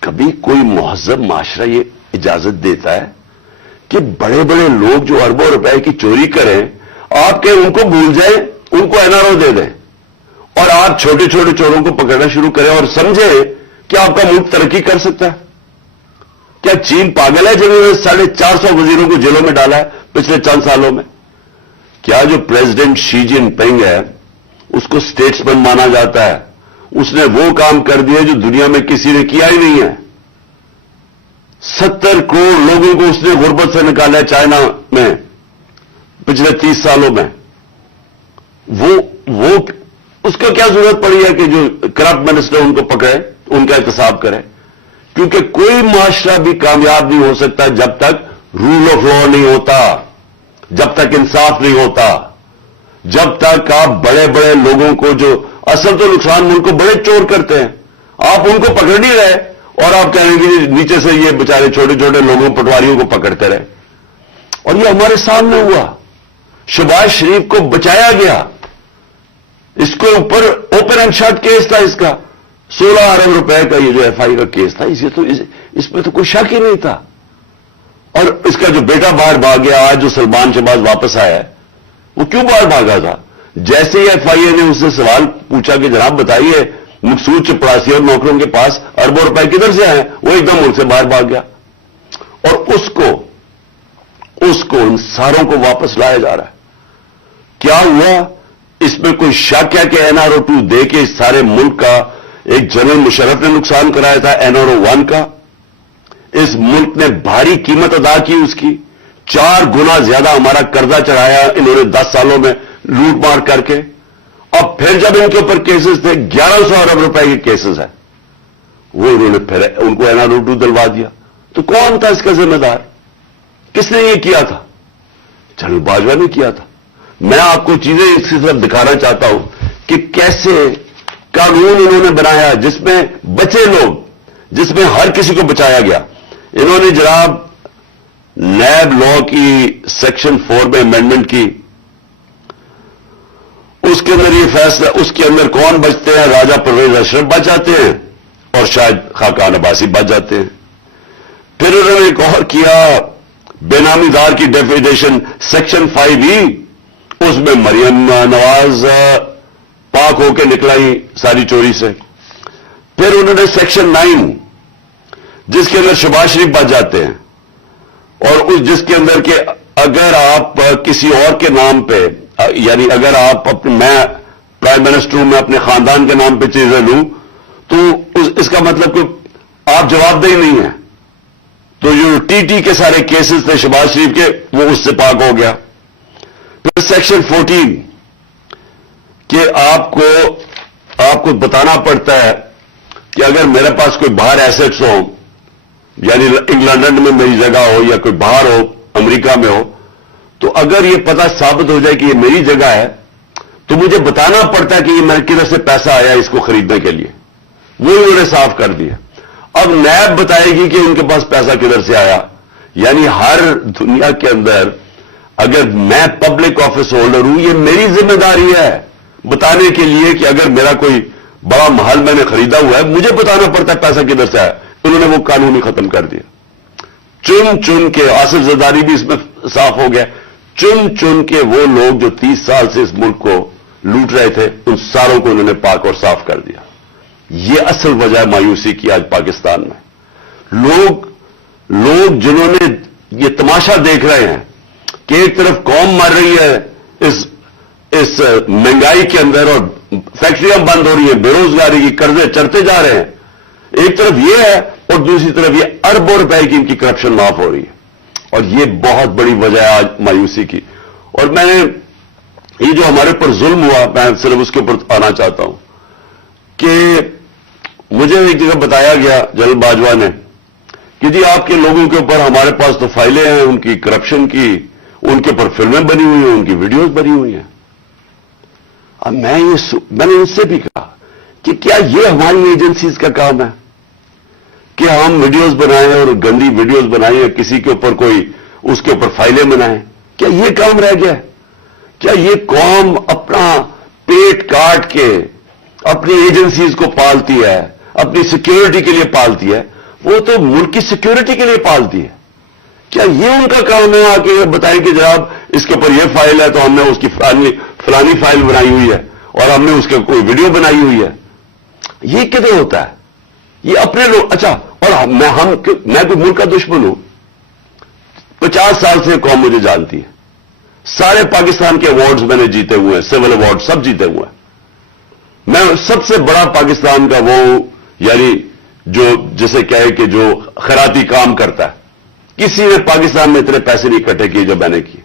कभी कोई मुहज्जब माशरा ये इजाजत देता है कि बड़े बड़े लोग जो अरबों रुपए की चोरी करें, आप कहें उनको भूल जाए, उनको एनआरओ दे दें, और आप छोटे छोटे चोरों को पकड़ना शुरू करें और समझे कि आपका मुल्क तरक्की कर सकता है? क्या चीन पागल है जिन्होंने 450 वजीरों को जेलों में डाला है पिछले चंद सालों में? क्या जो प्रेसिडेंट शी जिनपिंग है उसको स्टेट्समैन माना जाता है, उसने वो काम कर दिया जो दुनिया में किसी ने किया ही नहीं है। 70 करोड़ लोगों को उसने गुर्बत से निकाला है चाइना में, पिछले 30 सालों में, वो उसको क्या जरूरत पड़ी है कि जो करप्ट मिनिस्टर उनको पकड़े, उनका एहतसाब करे? क्योंकि कोई माशरा भी कामयाब नहीं हो सकता जब तक रूल ऑफ लॉ नहीं होता, जब तक इंसाफ नहीं होता, जब तक आप बड़े बड़े लोगों को, जो असल तो नुकसान मुल्क को बड़े चोर करते हैं, आप उनको पकड़ नहीं रहे और आप कहेंगे नीचे से ये बेचारे छोटे छोटे लोगों, पटवारियों को पकड़ते रहे। और ये हमारे सामने हुआ। शहबाज शरीफ को बचाया गया, इसके ऊपर ओपन एंड शट केस था, इसका 16 अरब रुपए का ये जो एफआई का केस था, इसमें तो कोई शक ही नहीं था। और इसका जो बेटा बाहर भाग गया, आज जो सलमान शहबाज वापस आया है, वो क्यों बाहर भागा था? जैसे ही एफआईए ने उससे सवाल पूछा कि जनाब बताइए, मकसूद चपरासी और नौकरों के पास अरबों रुपए किधर से आए, वो एकदम मुल्क से बाहर भाग गया। और उसको इन सारों को वापस लाया जा रहा है। क्या हुआ? इसमें कोई शक है कि एनआरओ 2 दे के इस सारे मुल्क का एक जनरल मुशर्रफ ने नुकसान कराया था, एनआरओ 1 का। इस मुल्क ने भारी कीमत अदा की उसकी, 4 गुना ज्यादा हमारा कर्जा चढ़ाया इन्होंने 10 सालों में लूट मार करके। अब फिर जब इनके ऊपर केसेस थे, 1100 अरब रुपए के केसेस हैं, वो इन्होंने फिर उनको एनआरओ 2 दिलवा दिया। तो कौन था इसका जिम्मेदार? किसने ये किया था? जनरल बाजवा ने किया था। मैं आपको चीजें इसकी तरफ दिखाना चाहता हूं कि कैसे कानून इन्होंने बनाया जिसमें बचे लोग, जिसमें हर किसी को बचाया गया। इन्होंने जनाब नैब लॉ की सेक्शन 4 में अमेंडमेंट की, उसके अंदर ये फैसला, उसके अंदर कौन बचते हैं? राजा परवेज अशरफ बच जाते हैं और शायद खाकान अब्बासी बच जाते हैं। फिर उन्होंने एक और किया, बेनामीदार की डेफिनेशन सेक्शन 5E, उसमें मरियम नवाज पाक होकर निकलाई सारी चोरी से। फिर उन्होंने सेक्शन 9, जिसके अंदर शहबाज शरीफ बच जाते हैं, और उस जिसके अंदर के अगर आप किसी और के नाम पे, यानी अगर आप मैं प्राइम मिनिस्टर हूं, मैं अपने खानदान के नाम पे चीजें लूं, तो इसका मतलब कि आप जवाबदेही नहीं है। तो जो टीटी के सारे केसेस थे शहबाज शरीफ के, वो उससे पाक हो गया। फिर सेक्शन 14 कि आपको बताना पड़ता है कि अगर मेरे पास कोई बाहर एसेट्स हो, यानी लंदन में मेरी जगह हो या कोई बाहर हो, अमेरिका में हो, तो अगर ये पता साबित हो जाए कि ये मेरी जगह है, तो मुझे बताना पड़ता है कि ये मेरे किधर से पैसा आया इसको खरीदने के लिए। वो उन्होंने साफ कर दिया। अब नैब बताएगी कि उनके पास पैसा किधर से आया। यानी हर दुनिया के अंदर अगर मैं पब्लिक ऑफिस होल्डर हूं, ये मेरी जिम्मेदारी है बताने के लिए कि अगर मेरा कोई बड़ा महल मैंने खरीदा हुआ है, मुझे बताना पड़ता है पैसा किधर से आया। उन्होंने वो कानून ही खत्म कर दिया। चुन चुन के, आसिफ जरदारी भी इसमें साफ हो गया, चुन चुन के वो लोग जो 30 साल से इस मुल्क को लूट रहे थे, उन सारों को उन्होंने पाक और साफ कर दिया। ये असल वजह मायूसी की आज पाकिस्तान में। लोग जिन्होंने ये तमाशा देख रहे हैं कि एक तरफ कौम मर रही है इस महंगाई के अंदर और फैक्ट्रियां बंद हो रही हैं, बेरोजगारी की कर्जे चढ़ते जा रहे हैं, एक तरफ ये है और दूसरी तरफ ये अरबों रुपए की इनकी करप्शन माफ हो रही है। और ये बहुत बड़ी वजह है आज मायूसी की। और मैंने ये जो हमारे ऊपर जुल्म हुआ, मैं सिर्फ उसके ऊपर आना चाहता हूं कि मुझे एक जगह बताया गया जनरल बाजवा ने कि जी आपके लोगों के ऊपर हमारे पास तो फाइलें हैं उनकी करप्शन की, उनके ऊपर फिल्में बनी हुई हैं, उनकी वीडियोस बनी हुई हैं। अब मैंने उनसे भी कहा कि क्या ये हमारी एजेंसीज का काम है कि हम वीडियोस बनाएं और गंदी वीडियोस बनाएं या किसी के ऊपर कोई उसके ऊपर फाइलें बनाएं? क्या ये काम रह गया? क्या ये कौम अपना पेट काट के अपनी एजेंसीज को पालती है, अपनी सिक्योरिटी के लिए पालती है? वो तो मुल्क की सिक्योरिटी के लिए पालती है। क्या ये उनका काम है आके बताएं कि जनाब इसके ऊपर ये फाइल है तो हमने उसकी फलानी फाइल बनाई हुई है और हमने उसके कोई वीडियो बनाई हुई है? ये किधर होता है? ये अपने लोग। अच्छा, और मैं कोई मुल्क का दुश्मन हूं? 50 साल से कौम मुझे जानती है, सारे पाकिस्तान के अवार्ड्स मैंने जीते हुए हैं, सिविल अवार्ड सब जीते हुए हैं। मैं सबसे बड़ा पाकिस्तान का वो, यानी जो जिसे कहे कि जो खैराती काम करता है, किसी ने पाकिस्तान में इतने पैसे नहीं इकट्ठे किए जो मैंने किए।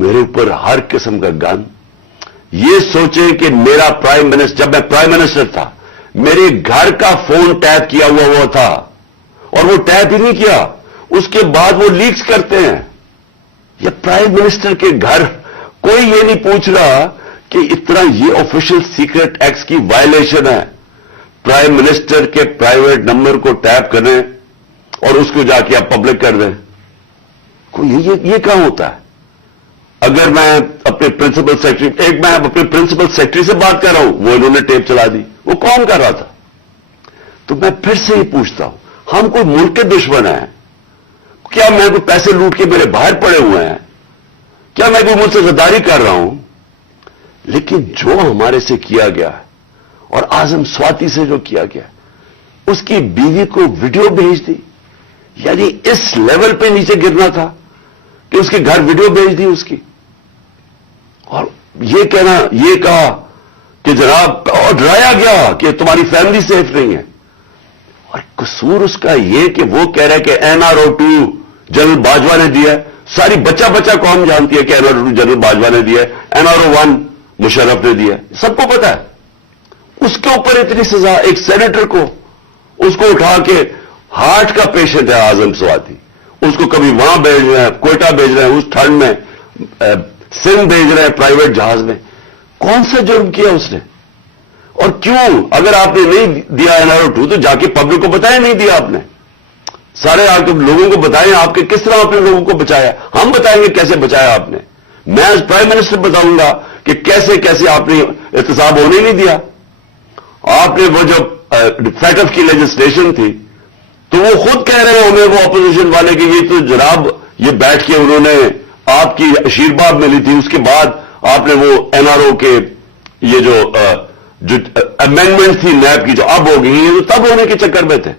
मेरे ऊपर हर किस्म का गन। ये सोचें कि मेरा प्राइम मिनिस्टर, जब मैं प्राइम मिनिस्टर था, मेरे घर का फोन टैप किया हुआ था, और वो टैप ही नहीं किया, उसके बाद वो लीक्स करते हैं। ये प्राइम मिनिस्टर के घर, कोई ये नहीं पूछ रहा कि इतना ये ऑफिशियल सीक्रेट एक्ट की वायलेशन है, प्राइम मिनिस्टर के प्राइवेट नंबर को टैप करें और उसको जाके आप पब्लिक कर दें। कोई ये कहां होता है? अगर मैं अपने प्रिंसिपल सेक्रेटरी, मैं अपने प्रिंसिपल सेक्रेटरी से बात कर रहा हूं, वो इन्होंने टेप चला दी, वो कौन कर रहा था? तो मैं फिर से ही पूछता हूं, हम कोई मुल्क के दुश्मन हैं क्या? मैं कोई पैसे लूट के मेरे बाहर पड़े हुए हैं क्या? मैं कोई मुझसे गद्दारी कर रहा हूं? लेकिन जो हमारे से किया गया है, और आजम स्वाति से जो किया गया, उसकी बीवी को वीडियो भेज दी, यानी इस लेवल पे नीचे गिरना था कि उसके घर वीडियो भेज दी उसकी, और ये कहा कि जनाब, और डराया गया कि तुम्हारी फैमिली सेफ नहीं है। और कसूर उसका ये कि वो कह रहा है कि NRO-2 जनरल बाजवा ने दिया है। सारी बच्चा कौम जानती है कि NRO-2 जनरल बाजवा ने दिया है, NRO-1 मुशर्रफ ने दिया है, सबको पता है। उसके ऊपर इतनी सजा, एक सेनेटर को, उसको उठा के, हार्ट का पेशेंट है आजम स्वाति, उसको कभी वहां भेज रहे हैं, कोयटा भेज रहे हैं, उस ठंड में सिंध भेज रहे हैं प्राइवेट जहाज में। कौन सा जुर्म किया उसने? और क्यों? अगर आपने नहीं दिया NRO-2 तो जाके पब्लिक को बताया नहीं दिया आपने, सारे आपके लोगों को बताएं आपके किस तरह आपने लोगों को बचाया। हम बताएंगे कैसे बचाया आपने। मैं आज प्राइम मिनिस्टर बताऊंगा कि कैसे कैसे आपने एहतसाब होने नहीं दिया। आपने वो जो फैटफ की लेजिस्लेशन थी, तो वो खुद कह रहे हैं हमें, वो अपोजिशन वाले, कि ये तो जनाब ये बैठ के उन्होंने आपकी आशीर्वाद मिली थी, उसके बाद आपने वो NRO के ये जो अमेंडमेंट थी नैब की जो अब हो गई, ये तो तब होने के चक्कर में थे,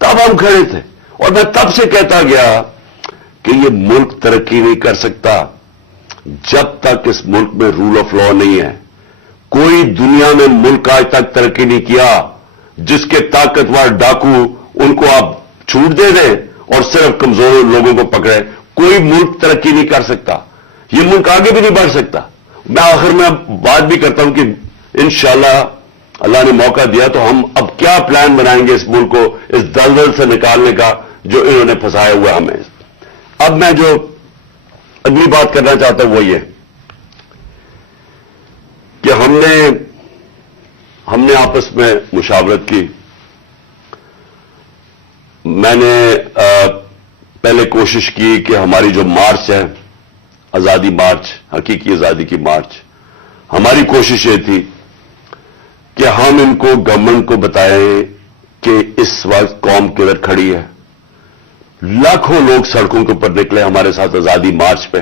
तब हम खड़े थे। और मैं तब से कहता गया कि ये मुल्क तरक्की नहीं कर सकता जब तक इस मुल्क में रूल ऑफ लॉ नहीं है। कोई दुनिया में मुल्क आज तक तरक्की नहीं किया जिसके ताकतवर डाकू उनको आप छूट दे दें और सिर्फ कमजोर लोगों को पकड़े। कोई मुल्क तरक्की नहीं कर सकता, ये मुल्क आगे भी नहीं बढ़ सकता। मैं आखिर में बात भी करता हूं कि इंशाअल्लाह अल्लाह ने मौका दिया तो हम अब क्या प्लान बनाएंगे इस मुल्क को इस दलदल से निकालने का जो इन्होंने फंसाया हुआ हमें। अब मैं जो अगली बात करना चाहता हूं वो ये कि हमने आपस में मुशावरत की। मैंने पहले कोशिश की कि हमारी जो मार्च है, आजादी मार्च, हकीकी आजादी की मार्च, हमारी कोशिश ये थी कि हम इनको, गवर्नमेंट को बताएं कि इस वक्त कौम किधर खड़ी है। लाखों लोग सड़कों के ऊपर निकले हमारे साथ आजादी मार्च पे,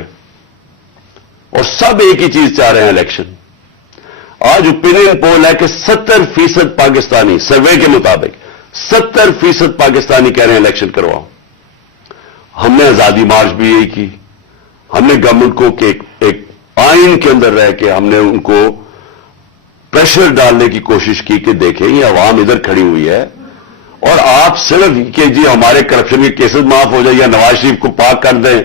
और सब एक ही चीज चाह रहे हैं, इलेक्शन। आज ओपिनियन पोल है कि 70% पाकिस्तानी, सर्वे के मुताबिक 70% पाकिस्तानी कह रहे हैं इलेक्शन करवाओ। हमने आजादी मार्च भी यही की। हमने गवर्नमेंट को कि एक आइन के अंदर रह के हमने उनको प्रेशर डालने की कोशिश की कि देखें ये अवाम इधर खड़ी हुई है और आप सिर्फ कि जी हमारे करप्शन के केसेस माफ हो जाए या नवाज शरीफ को पाक कर दें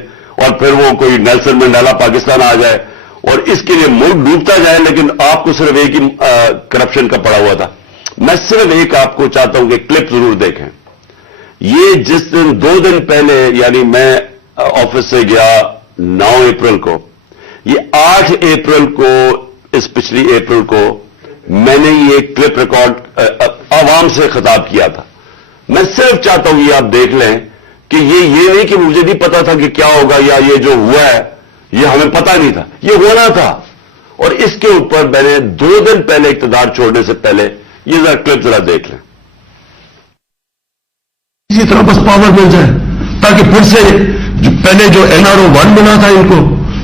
और फिर वो कोई नेल्सन मंडेला पाकिस्तान आ जाए और इसके लिए मुल्क डूबता जाए, लेकिन आपको सिर्फ एक ही करप्शन का पड़ा हुआ था। मैं सिर्फ एक आपको चाहता हूं कि क्लिप जरूर देखें। ये जिस दिन 2 दिन पहले, यानी मैं ऑफिस से गया 9 अप्रैल को, ये 8 अप्रैल को, इस पिछली अप्रैल को मैंने ये क्लिप रिकॉर्ड आवाम से खिताब किया था। मैं सिर्फ चाहता हूं ये आप देख लें कि ये नहीं कि मुझे नहीं पता था कि क्या होगा या ये जो हुआ है ये हमें पता नहीं था, ये होना था। और इसके ऊपर मैंने 2 दिन पहले इक़्तिदार छोड़ने से पहले ये जरा क्लिप जरा देख लें। इसी तरह बस पावर मिल जाए ताकि फिर से पहले जो NRO-1 बना था इनको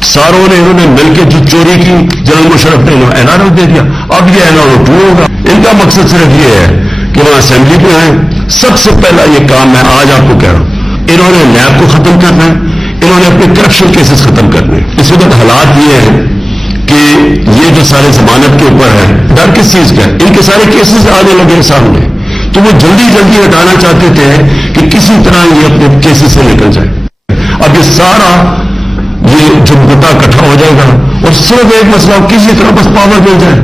सारों ने, इन्होंने मिलकर जो चोरी की जनरल मुशर्रफ ने NRO दे दिया, अब ये NRO-2 होगा। इनका मकसद सिर्फ ये है कि वहां असेंबली में आए। सबसे पहला ये काम मैं आज आपको कह रहा हूं, इन्होंने नैब को खत्म करना है, इन्होंने अपने करप्शन केसेस खत्म करने। इस वक्त हालात ये है कि ये जो सारे जमानत के ऊपर है, डर किस चीज का है, इनके सारे केसेस आने लगे सामने, तो वो जल्दी जल्दी हटाना चाहते थे कि किसी तरह ये अपने केसेस से निकल जाए। अब ये सारा یہ جو مدعا اکٹھا ہو جائے گا اور صرف ایک مسئلہ کسی طرح بس پاور مل جائے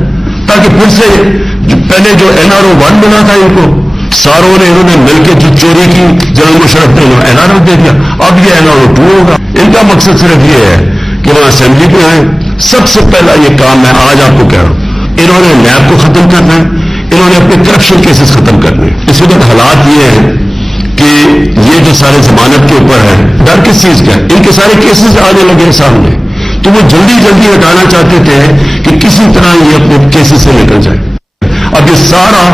تاکہ پھر سے پہلے جو NRO 1 بنا تھا ان کو ساروں نے انہوں نے مل کے جو چوری کی جنرل مشرف نے NRO دے دیا، اب یہ NRO 2 ہوگا۔ ان کا مقصد صرف یہ ہے کہ وہاں اسمبلی پہ آئیں۔ سب سے پہلا یہ کام میں آج آپ کو کہہ رہا ہوں، انہوں نے نیب کو ختم کرنا ہے، انہوں نے اپنے کرپشن کیسز ختم کرنے ہیں۔ اس وقت حالات یہ ہیں کہ یہ جو سارے ضمانت کے اوپر ہے، ڈر کس چیز کا ہے؟ ان کے سارے کیسز آنے لگے ہیں سامنے، تو وہ جلدی جلدی ہٹانا چاہتے تھے کہ کسی طرح یہ اپنے کیسز سے نکل جائے۔ اب یہ سارا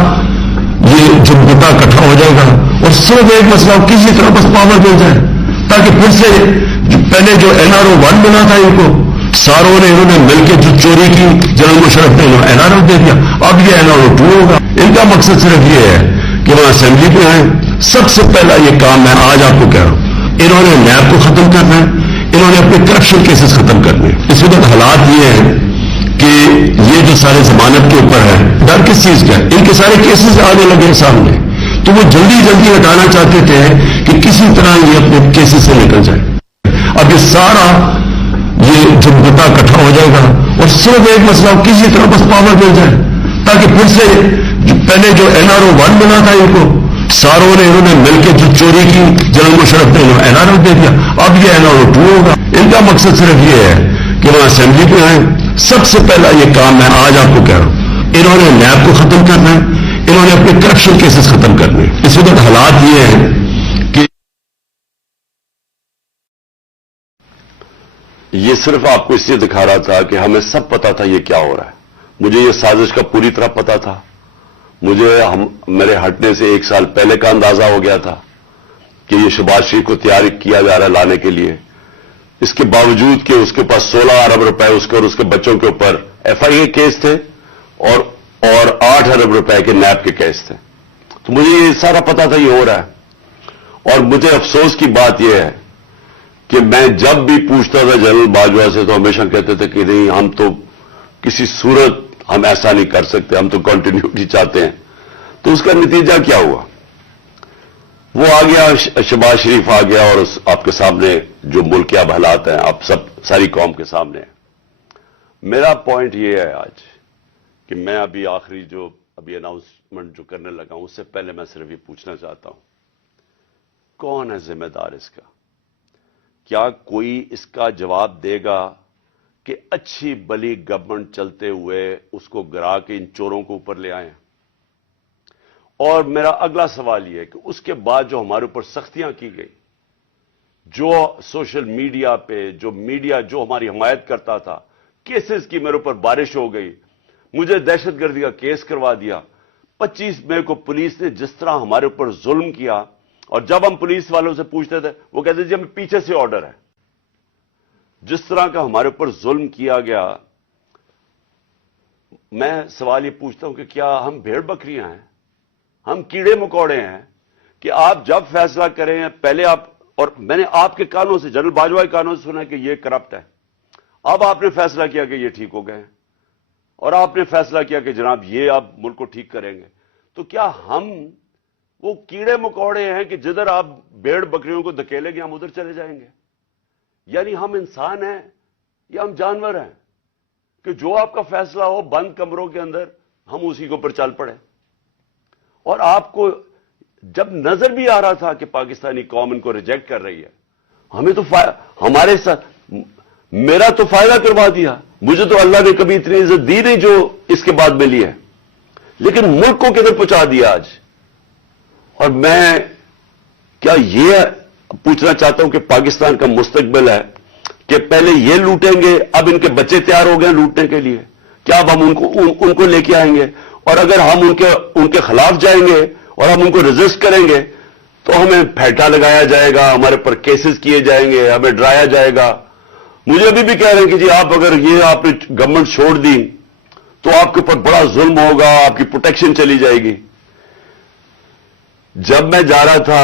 یہ جو مدعا اکٹھا ہو جائے گا اور صرف ایک مسئلہ کسی طرح بس پاور مل جائے تاکہ پھر سے پہلے جو NRO 1 بنا تھا ان کو ساروں نے انہوں نے مل کے جو چوری کی جنرل مشرف نے NRO دے دیا، اب یہ NRO 2 ہوگا۔ ان کا مقصد صرف یہ ہے کہ وہاں اسمبلی پہ آئیں۔ سب سے پہلا یہ کام میں آج آپ کو کہہ رہا ہوں، انہوں نے نیب کو ختم کرنا ہے، انہوں نے اپنے کرپشن کیسز ختم کرنے ہیں۔ اس وقت حالات یہ ہیں کہ یہ جو سارے ضمانت کے اوپر ہے، ڈر کس چیز کا ہے؟ ان کے سارے کیسز آنے لگے ہیں سامنے، تو وہ جلدی جلدی ہٹانا چاہتے تھے کہ کسی طرح یہ اپنے کیسز سے نکل جائے۔ اب یہ سارا یہ جو مدعا اکٹھا ہو جائے گا اور صرف ایک مسئلہ کسی طرح بس پاور مل جائے تاکہ پھر سے پہلے جو NRO 1 بنا تھا ان کو ساروں نے انہوں نے مل کے جو چوری کی جنرل مشرف نے NRO دے دیا، اب یہ NRO 2 ہوگا۔ ان کا مقصد صرف یہ ہے کہ وہاں اسمبلی پہ آئیں۔ سب سے پہلا یہ کام میں آج آپ کو کہہ رہا ہوں، انہوں نے نیب کو ختم کرنا ہے، انہوں نے اپنے کرپشن کیسز ختم کرنے ہیں۔ اس وقت حالات یہ ہیں کہ یہ صرف آپ کو اس لیے دکھا رہا تھا کہ ہمیں سب پتا تھا یہ کیا ہو رہا ہے۔ مجھے یہ سازش کا پوری طرح پتا تھا، مجھے میرے ہٹنے سے 1 سال پہلے کا اندازہ ہو گیا تھا کہ یہ شہباز شریف کو تیار کیا جا رہا ہے لانے کے لیے، اس کے باوجود کہ اس کے پاس 16 ارب روپے اس کے اور اس کے بچوں کے اوپر FIA کیس تھے اور 8 ارب روپے کے نیب کے کیس تھے۔ تو مجھے یہ سارا پتا تھا یہ ہو رہا ہے، اور مجھے افسوس کی بات یہ ہے کہ میں جب بھی پوچھتا تھا جنرل باجوہ سے تو ہمیشہ کہتے تھے کہ نہیں، ہم تو کسی صورت ہم ایسا نہیں کر سکتے، ہم تو کنٹینیوٹی چاہتے ہیں۔ تو اس کا نتیجہ کیا ہوا؟ وہ آ گیا، شہباز شریف آ گیا، اور آپ کے سامنے جو ملک کے اب حالات ہیں، اب سب ساری قوم کے سامنے ہیں۔ میرا پوائنٹ یہ ہے آج کہ میں ابھی آخری جو ابھی اناؤنسمنٹ جو کرنے لگا ہوں، اس سے پہلے میں صرف یہ پوچھنا چاہتا ہوں، کون ہے ذمہ دار اس کا؟ کیا کوئی اس کا جواب دے گا کہ اچھی بلی گورنمنٹ چلتے ہوئے اس کو گرا کے ان چوروں کو اوپر لے آئیں؟ اور میرا اگلا سوال یہ ہے کہ اس کے بعد جو ہمارے اوپر سختیاں کی گئی، جو سوشل میڈیا پہ جو میڈیا جو ہماری حمایت کرتا تھا، کیسز کی میرے اوپر بارش ہو گئی، مجھے دہشت گردی کا کیس کروا دیا۔ 25 مئی کو پولیس نے جس طرح ہمارے اوپر ظلم کیا، اور جب ہم پولیس والوں سے پوچھتے تھے وہ کہتے تھے جی ہمیں پیچھے سے آرڈر ہے۔ جس طرح کا ہمارے اوپر ظلم کیا گیا، میں سوال یہ پوچھتا ہوں کہ کیا ہم بھیڑ بکریاں ہیں؟ ہم کیڑے مکوڑے ہیں کہ آپ جب فیصلہ کریں پہلے آپ، اور میں نے آپ کے کانوں سے، جنرل باجوہ کے کانوں سے سنا کہ یہ کرپٹ ہے، اب آپ نے فیصلہ کیا کہ یہ ٹھیک ہو گئے ہیں، اور آپ نے فیصلہ کیا کہ جناب یہ آپ ملک کو ٹھیک کریں گے۔ تو کیا ہم وہ کیڑے مکوڑے ہیں کہ جدھر آپ بھیڑ بکریوں کو دھکیلیں گے ہم ادھر چلے جائیں گے؟ یعنی ہم انسان ہیں یا ہم جانور ہیں کہ جو آپ کا فیصلہ ہو بند کمروں کے اندر ہم اسی کے اوپر چل پڑے؟ اور آپ کو جب نظر بھی آ رہا تھا کہ پاکستانی قوم ان کو ریجیکٹ کر رہی ہے، ہمیں تو ہمارے ساتھ میرا تو فائدہ کروا دیا، مجھے تو اللہ نے کبھی اتنی عزت دی نہیں جو اس کے بعد ملی ہے، لیکن ملک کو کدھر پہنچا دیا آج۔ اور میں کیا یہ پوچھنا چاہتا ہوں کہ پاکستان کا مستقبل ہے کہ پہلے یہ لوٹیں گے، اب ان کے بچے تیار ہو گئے لوٹنے کے لیے، کیا اب ہم ان کو لے کے آئیں گے؟ اور اگر ہم ان کے خلاف جائیں گے اور ہم ان کو ریزسٹ کریں گے تو ہمیں پھیٹا لگایا جائے گا، ہمارے پر کیسز کیے جائیں گے، ہمیں ڈرایا جائے گا۔ مجھے ابھی بھی کہہ رہے ہیں کہ جی آپ اگر یہ آپ نے گورنمنٹ چھوڑ دی تو آپ کے اوپر بڑا ظلم ہوگا، آپ کی پروٹیکشن چلی جائے گی۔ جب میں جا رہا تھا،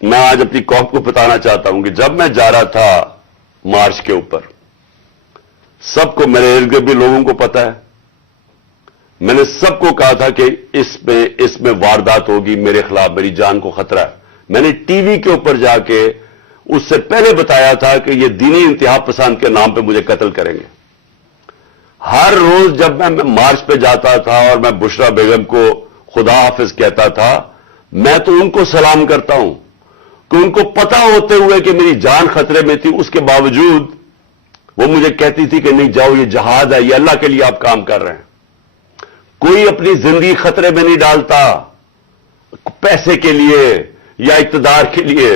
میں آج اپنی قوم کو بتانا چاہتا ہوں کہ جب میں جا رہا تھا مارچ کے اوپر، سب کو، میرے ارد گرد بھی لوگوں کو پتا ہے، میں نے سب کو کہا تھا کہ اس میں واردات ہوگی، میرے خلاف میری جان کو خطرہ ہے۔ میں نے ٹی وی کے اوپر جا کے اس سے پہلے بتایا تھا کہ یہ دینی انتہا پسند کے نام پہ مجھے قتل کریں گے. ہر روز جب میں مارچ پہ جاتا تھا اور میں بشرا بیگم کو خدا حافظ کہتا تھا, میں تو ان کو سلام کرتا ہوں کہ ان کو پتا ہوتے ہوئے کہ میری جان خطرے میں تھی, اس کے باوجود وہ مجھے کہتی تھی کہ نہیں جاؤ, یہ جہاد ہے, یہ اللہ کے لیے آپ کام کر رہے ہیں. کوئی اپنی زندگی خطرے میں نہیں ڈالتا پیسے کے لیے یا اقتدار کے لیے,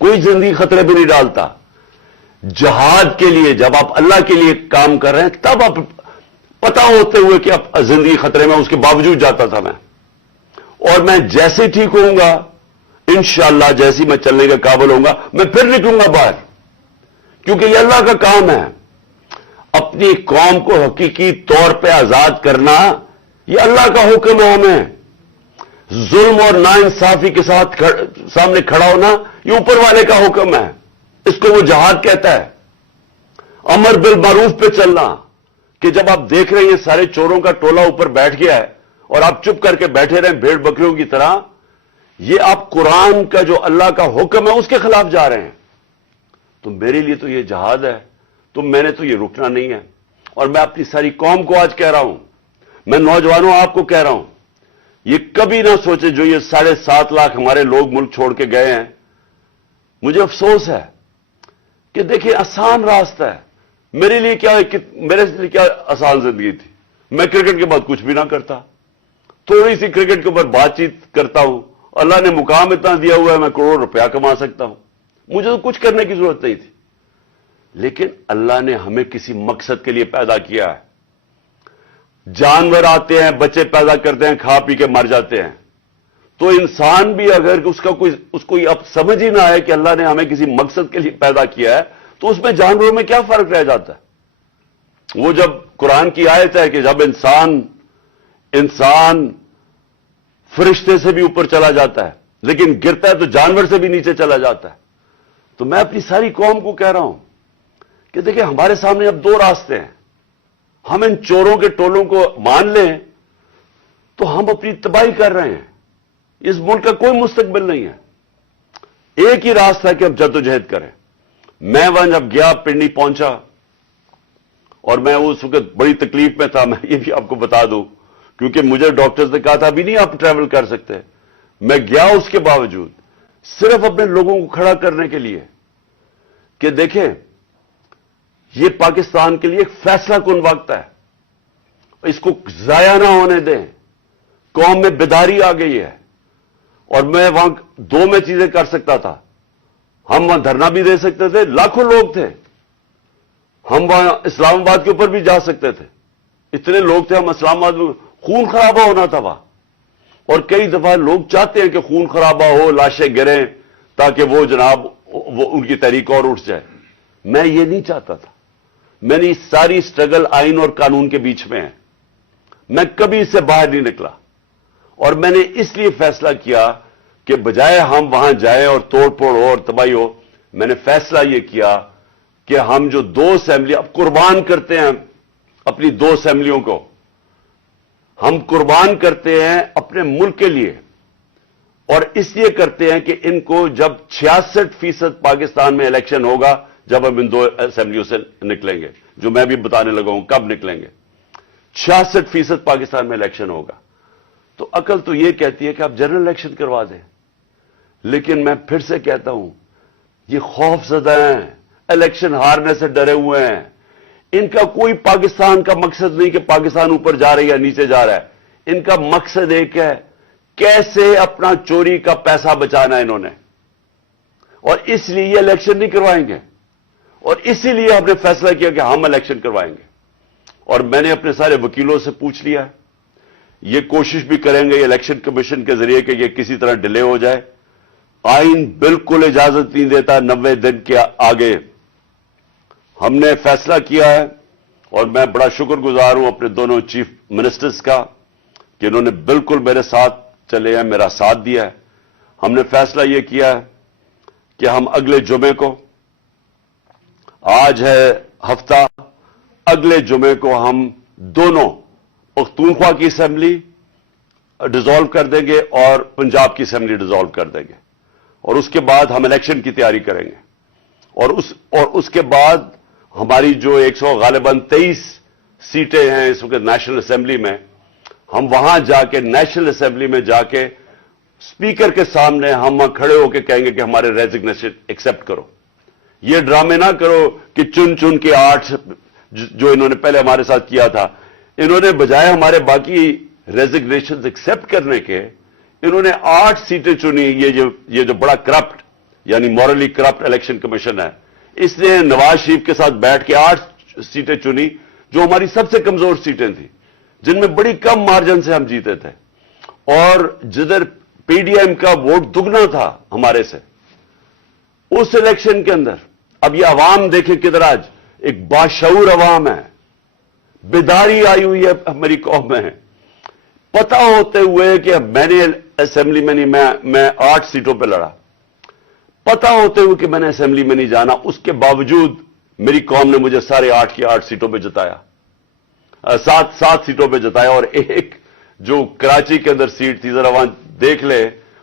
کوئی زندگی خطرے میں نہیں ڈالتا. جہاد کے لیے جب آپ اللہ کے لیے کام کر رہے ہیں تب آپ پتا ہوتے ہوئے کہ اب زندگی خطرے میں, اس کے باوجود جاتا تھا میں. اور میں جیسے ٹھیک ہوں گا انشاءاللہ, جیسی میں چلنے کے قابل ہوں گا, میں پھر نکلوں گا باہر, کیونکہ یہ اللہ کا کام ہے. اپنی قوم کو حقیقی طور پہ آزاد کرنا یہ اللہ کا حکم ہے. ہمیں ظلم اور ناانصافی کے ساتھ سامنے کھڑا ہونا یہ اوپر والے کا حکم ہے, اس کو وہ جہاد کہتا ہے. امر بالمعروف پہ چلنا, کہ جب آپ دیکھ رہے ہیں یہ سارے چوروں کا ٹولہ اوپر بیٹھ گیا ہے اور آپ چپ کر کے بیٹھے رہیں بھیڑ بکریوں کی طرح, یہ آپ قرآن کا جو اللہ کا حکم ہے اس کے خلاف جا رہے ہیں. تو میرے لیے تو یہ جہاد ہے, تو میں نے تو یہ رکنا نہیں ہے. اور میں اپنی ساری قوم کو آج کہہ رہا ہوں, میں نوجوانوں آپ کو کہہ رہا ہوں, یہ کبھی نہ سوچے جو یہ 7.5 لاکھ ہمارے لوگ ملک چھوڑ کے گئے ہیں. مجھے افسوس ہے کہ دیکھیں آسان راستہ ہے. میرے لیے کیا آسان زندگی تھی. میں کرکٹ کے بعد کچھ بھی نہ کرتا, تھوڑی سی کرکٹ کے اوپر بات چیت کرتا ہوں, اللہ نے مقام اتنا دیا ہوا ہے میں کروڑ روپیہ کما سکتا ہوں, مجھے تو کچھ کرنے کی ضرورت نہیں تھی. لیکن اللہ نے ہمیں کسی مقصد کے لیے پیدا کیا ہے. جانور آتے ہیں, بچے پیدا کرتے ہیں, کھا پی کے مر جاتے ہیں. تو انسان بھی اگر اس کو اب سمجھ ہی نہ آئے کہ اللہ نے ہمیں کسی مقصد کے لیے پیدا کیا ہے, تو اس میں جانوروں میں کیا فرق رہ جاتا ہے. وہ جب قرآن کی آیت ہے کہ جب انسان فرشتے سے بھی اوپر چلا جاتا ہے لیکن گرتا ہے تو جانور سے بھی نیچے چلا جاتا ہے. تو میں اپنی ساری قوم کو کہہ رہا ہوں کہ دیکھیں ہمارے سامنے اب 2 راستے ہیں. ہم ان چوروں کے ٹولوں کو مان لیں تو ہم اپنی تباہی کر رہے ہیں. اس ملک کا کوئی مستقبل نہیں ہے. ایک ہی راستہ ہے کہ اب جدوجہد کریں. میں وہاں جب گیا پنڈی پہنچا اور میں اس وقت بڑی تکلیف میں تھا, میں یہ بھی آپ کو بتا دوں, کیونکہ مجھے ڈاکٹرز نے کہا تھا ابھی نہیں آپ ٹریول کر سکتے. میں گیا اس کے باوجود صرف اپنے لوگوں کو کھڑا کرنے کے لیے کہ دیکھیں یہ پاکستان کے لیے ایک فیصلہ کن وقت ہے, اس کو ضائع نہ ہونے دیں. قوم میں بیداری آ گئی ہے. اور میں وہاں 2 میں چیزیں کر سکتا تھا. ہم وہاں دھرنا بھی دے سکتے تھے, لاکھوں لوگ تھے. ہم وہاں اسلام آباد کے اوپر بھی جا سکتے تھے, اتنے لوگ تھے. ہم اسلام آباد میں خون خرابہ ہونا تھا وہاں, اور کئی دفعہ لوگ چاہتے ہیں کہ خون خرابہ ہو, لاشیں گریں تاکہ وہ جناب ان کی تحریک اور اٹھ جائے. میں یہ نہیں چاہتا تھا. میں نے ساری سٹرگل آئین اور قانون کے بیچ میں ہے. میں کبھی اس سے باہر نہیں نکلا. اور میں نے اس لیے فیصلہ کیا کہ بجائے ہم وہاں جائیں اور توڑ پھوڑ ہو اور تباہی ہو, میں نے فیصلہ یہ کیا کہ ہم جو 2 اسمبلی اب قربان کرتے ہیں اپنی 2 اسمبلیوں کو, ہم قربان کرتے ہیں اپنے ملک کے لیے. اور اس لیے کرتے ہیں کہ ان کو جب 66% پاکستان میں الیکشن ہوگا, جب ہم ان 2 اسمبلیوں سے نکلیں گے, جو میں بھی بتانے لگا ہوں کب نکلیں گے, 66% پاکستان میں الیکشن ہوگا. تو عقل تو یہ کہتی ہے کہ آپ جنرل الیکشن کروا دیں. لیکن میں پھر سے کہتا ہوں یہ خوف زدہ ہیں, الیکشن ہارنے سے ڈرے ہوئے ہیں. ان کا کوئی پاکستان کا مقصد نہیں کہ پاکستان اوپر جا رہا ہے یا نیچے جا رہا ہے. ان کا مقصد ایک ہے, کیسے اپنا چوری کا پیسہ بچانا انہوں نے. اور اس لیے یہ الیکشن نہیں کروائیں گے, اور اسی لیے ہم نے فیصلہ کیا کہ ہم الیکشن کروائیں گے. اور میں نے اپنے سارے وکیلوں سے پوچھ لیا ہے, یہ کوشش بھی کریں گے الیکشن کمیشن کے ذریعے کہ یہ کسی طرح ڈیلے ہو جائے. آئین بالکل اجازت نہیں دیتا 90 دن کے آگے. ہم نے فیصلہ کیا ہے, اور میں بڑا شکر گزار ہوں اپنے دونوں چیف منسٹرز کا کہ انہوں نے بالکل میرے ساتھ چلے ہیں, میرا ساتھ دیا ہے. ہم نے فیصلہ یہ کیا ہے کہ ہم اگلے جمعے کو, آج ہے ہفتہ, اگلے جمعے کو ہم دونوں پختونخوا کی اسمبلی ڈیزالو کر دیں گے اور پنجاب کی اسمبلی ڈیزالو کر دیں گے. اور اس کے بعد ہم الیکشن کی تیاری کریں گے. اور اس کے بعد ہماری جو 123 سیٹیں ہیں اس وقت نیشنل اسمبلی میں، ہم وہاں جا کے نیشنل اسمبلی میں جا کے اسپیکر کے سامنے ہم کھڑے ہو کے کہیں گے کہ ہمارے ریزگنیشن ایکسپٹ کرو. یہ ڈرامے نہ کرو کہ چن کے 8 جو انہوں نے پہلے ہمارے ساتھ کیا تھا، انہوں نے بجائے ہمارے باقی ریزگنیشن ایکسپٹ کرنے کے، انہوں نے 8 سیٹیں چنی. یہ جو بڑا کرپٹ یعنی مورلی کرپٹ الیکشن کمیشن ہے، اس نے نواز شریف کے ساتھ بیٹھ کے 8 سیٹیں چنی جو ہماری سب سے کمزور سیٹیں تھیں، جن میں بڑی کم مارجن سے ہم جیتے تھے، اور جدھر پی ڈی ایم کا ووٹ دگنا تھا ہمارے سے اس الیکشن کے اندر. اب یہ عوام دیکھیں کدھر آج ایک باشعور عوام ہے، بیداری آئی ہوئی ہے ہماری قوم میں، پتا ہوتے ہوئے کہ میں نے اسمبلی میں نہیں، میں 8 سیٹوں پہ لڑا، پتا ہوتے ہوئے کہ میں نے اسمبلی میں نہیں جانا، اس کے باوجود میری قوم نے مجھے سارے 8 کی 8 سیٹوں پہ جتایا، 7 سیٹوں پہ جتایا. اور ایک جو کراچی کے اندر سیٹ تھی، ذرا وہاں دیکھ لے،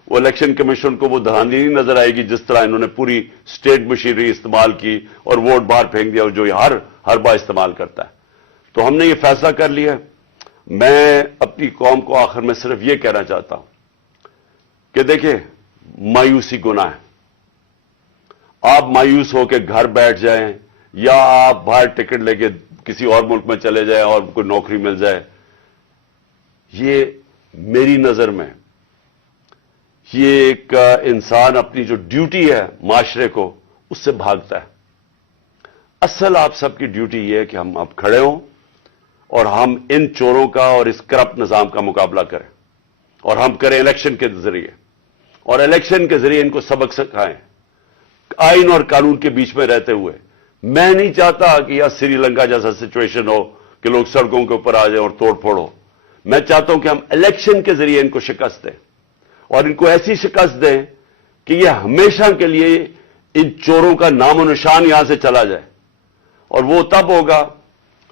وہ الیکشن کمیشن کو وہ دھاندلی نہیں نظر آئے گی جس طرح انہوں نے پوری اسٹیٹ مشینری استعمال کی اور ووٹ باہر پھینک دیا، جو ہر بار استعمال کرتا ہے. تو ہم نے یہ فیصلہ کر لیا. میں اپنی قوم کو آخر میں صرف یہ کہنا چاہتا ہوں کہ دیکھیں، مایوسی گناہ ہے. آپ مایوس ہو کے گھر بیٹھ جائیں یا آپ باہر ٹکٹ لے کے کسی اور ملک میں چلے جائیں اور کوئی نوکری مل جائے، یہ میری نظر میں یہ ایک انسان اپنی جو ڈیوٹی ہے معاشرے کو اس سے بھاگتا ہے. اصل آپ سب کی ڈیوٹی یہ ہے کہ ہم اب کھڑے ہوں اور ہم ان چوروں کا اور اس کرپٹ نظام کا مقابلہ کریں، اور ہم کریں الیکشن کے ذریعے، اور الیکشن کے ذریعے ان کو سبق سکھائیں آئین اور قانون کے بیچ میں رہتے ہوئے. میں نہیں چاہتا کہ یہ سری لنکا جیسا سچویشن ہو کہ لوگ سڑکوں کے اوپر آ جائیں اور توڑ پھوڑ ہو. میں چاہتا ہوں کہ ہم الیکشن کے ذریعے ان کو شکست دیں، اور ان کو ایسی شکست دیں کہ یہ ہمیشہ کے لیے ان چوروں کا نام و نشان یہاں سے چلا جائے. اور وہ تب ہوگا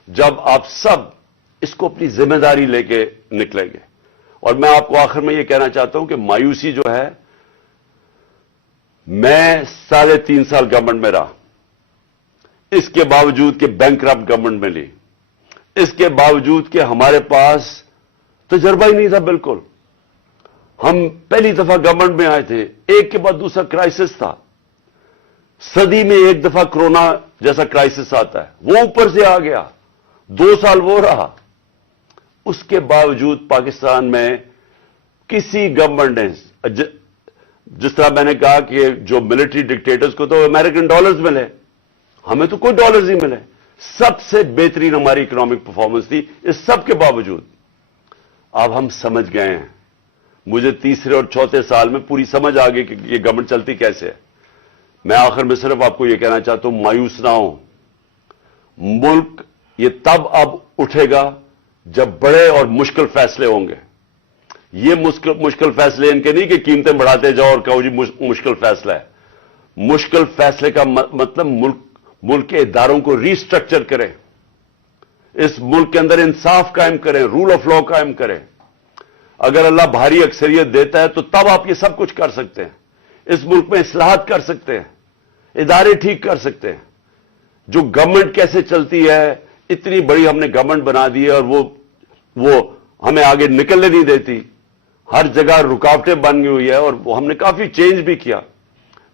جب آپ سب اس کو اپنی ذمہ داری لے کے نکلیں گے. اور میں آپ کو آخر میں یہ کہنا چاہتا ہوں کہ مایوسی جو ہے، میں 3.5 سال گورنمنٹ میں رہا، اس کے باوجود کہ بینک کرپٹ گورنمنٹ میں لی، اس کے باوجود کہ ہمارے پاس تجربہ ہی نہیں تھا بالکل. ہم پہلی دفعہ گورنمنٹ میں آئے تھے، ایک کے بعد دوسرا کرائسس تھا. صدی میں ایک دفعہ کرونا جیسا کرائسس آتا ہے، وہ اوپر سے آ گیا، 2 سال وہ رہا. اس کے باوجود پاکستان میں کسی گورنمنٹ نے، جس طرح میں نے کہا کہ جو ملٹری ڈکٹیٹرز کو تو امریکن ڈالرز ملے، ہمیں تو کوئی ڈالرز ہی ملے. سب سے بہترین ہماری اکنامک پرفارمنس تھی. اس سب کے باوجود اب ہم سمجھ گئے ہیں، مجھے تیسرے اور چوتھے سال میں پوری سمجھ آ گئی کہ یہ گورنمنٹ چلتی کیسے ہے. میں آخر میں صرف آپ کو یہ کہنا چاہتا ہوں، مایوس نہ ہوں. ملک یہ تب اب اٹھے گا جب بڑے اور مشکل فیصلے ہوں گے. یہ مشکل فیصلے ان کے نہیں کہ قیمتیں بڑھاتے جاؤ اور کہو جی مشکل فیصلہ ہے. مشکل فیصلے کا مطلب ملک کے اداروں کو ری اسٹرکچر کریں، اس ملک کے اندر انصاف قائم کریں، رول آف لا قائم کریں. اگر اللہ بھاری اکثریت دیتا ہے تو تب آپ یہ سب کچھ کر سکتے ہیں. اس ملک میں اصلاحات کر سکتے ہیں، ادارے ٹھیک کر سکتے ہیں. جو گورنمنٹ کیسے چلتی ہے، اتنی بڑی ہم نے گورنمنٹ بنا دی ہے اور وہ ہمیں آگے نکلنے نہیں دیتی. ہر جگہ رکاوٹیں بن گئی ہوئی ہے، اور ہم نے کافی چینج بھی کیا.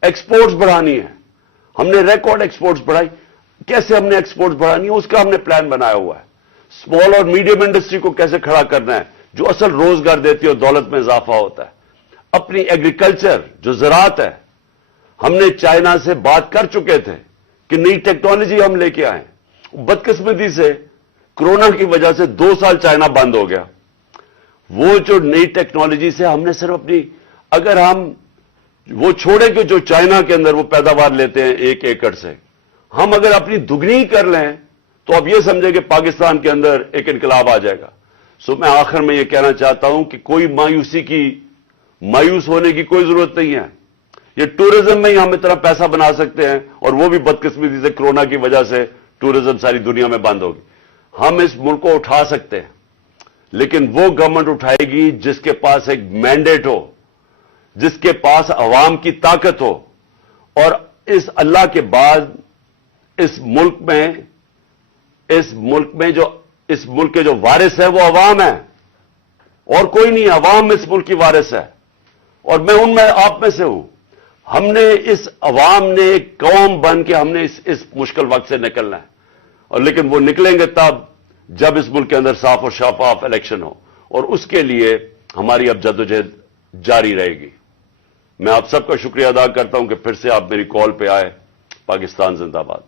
ایکسپورٹس بڑھانی ہے، ہم نے ریکارڈ ایکسپورٹس بڑھائی. کیسے ہم نے ایکسپورٹس بڑھانی ہے اس کا ہم نے پلان بنایا ہوا ہے. اسمال اور میڈیم انڈسٹری کو کیسے کھڑا کرنا ہے جو اصل روزگار دیتی ہے اور دولت میں اضافہ ہوتا ہے. اپنی ایگریکلچر جو زراعت ہے، ہم نے چائنا سے بات کر چکے تھے کہ نئی ٹیکنالوجی ہم لے کے آئیں. بدقسمتی سے کورونا کی وجہ سے 2 سال چائنا بند ہو گیا. وہ جو نئی ٹیکنالوجی سے ہم نے صرف اپنی، اگر ہم وہ چھوڑیں کہ جو چائنا کے اندر وہ پیداوار لیتے ہیں 1 ایکڑ سے، ہم اگر اپنی دگنی کر لیں تو اب یہ سمجھیں کہ پاکستان کے اندر ایک انقلاب آ جائے گا. میں آخر میں یہ کہنا چاہتا ہوں کہ کوئی مایوس ہونے کی کوئی ضرورت نہیں ہے. یہ ٹورزم میں ہی ہم اتنا پیسہ بنا سکتے ہیں، اور وہ بھی بدقسمتی سے کورونا کی وجہ سے ٹورزم ساری دنیا میں بند ہوگی. ہم اس ملک کو اٹھا سکتے ہیں، لیکن وہ گورنمنٹ اٹھائے گی جس کے پاس ایک مینڈیٹ ہو، جس کے پاس عوام کی طاقت ہو. اور اس اللہ کے بعد اس ملک کے جو وارث ہے وہ عوام ہے اور کوئی نہیں. عوام اس ملک کی وارث ہے اور میں ان میں آپ میں سے ہوں. ہم نے اس عوام نے ایک قوم بن کے ہم نے اس مشکل وقت سے نکلنا ہے, اور لیکن وہ نکلیں گے تب جب اس ملک کے اندر صاف اور شفاف الیکشن ہو, اور اس کے لیے ہماری اب جدوجہد جاری رہے گی. میں آپ سب کا شکریہ ادا کرتا ہوں کہ پھر سے آپ میری کال پہ آئے. پاکستان زندہ باد.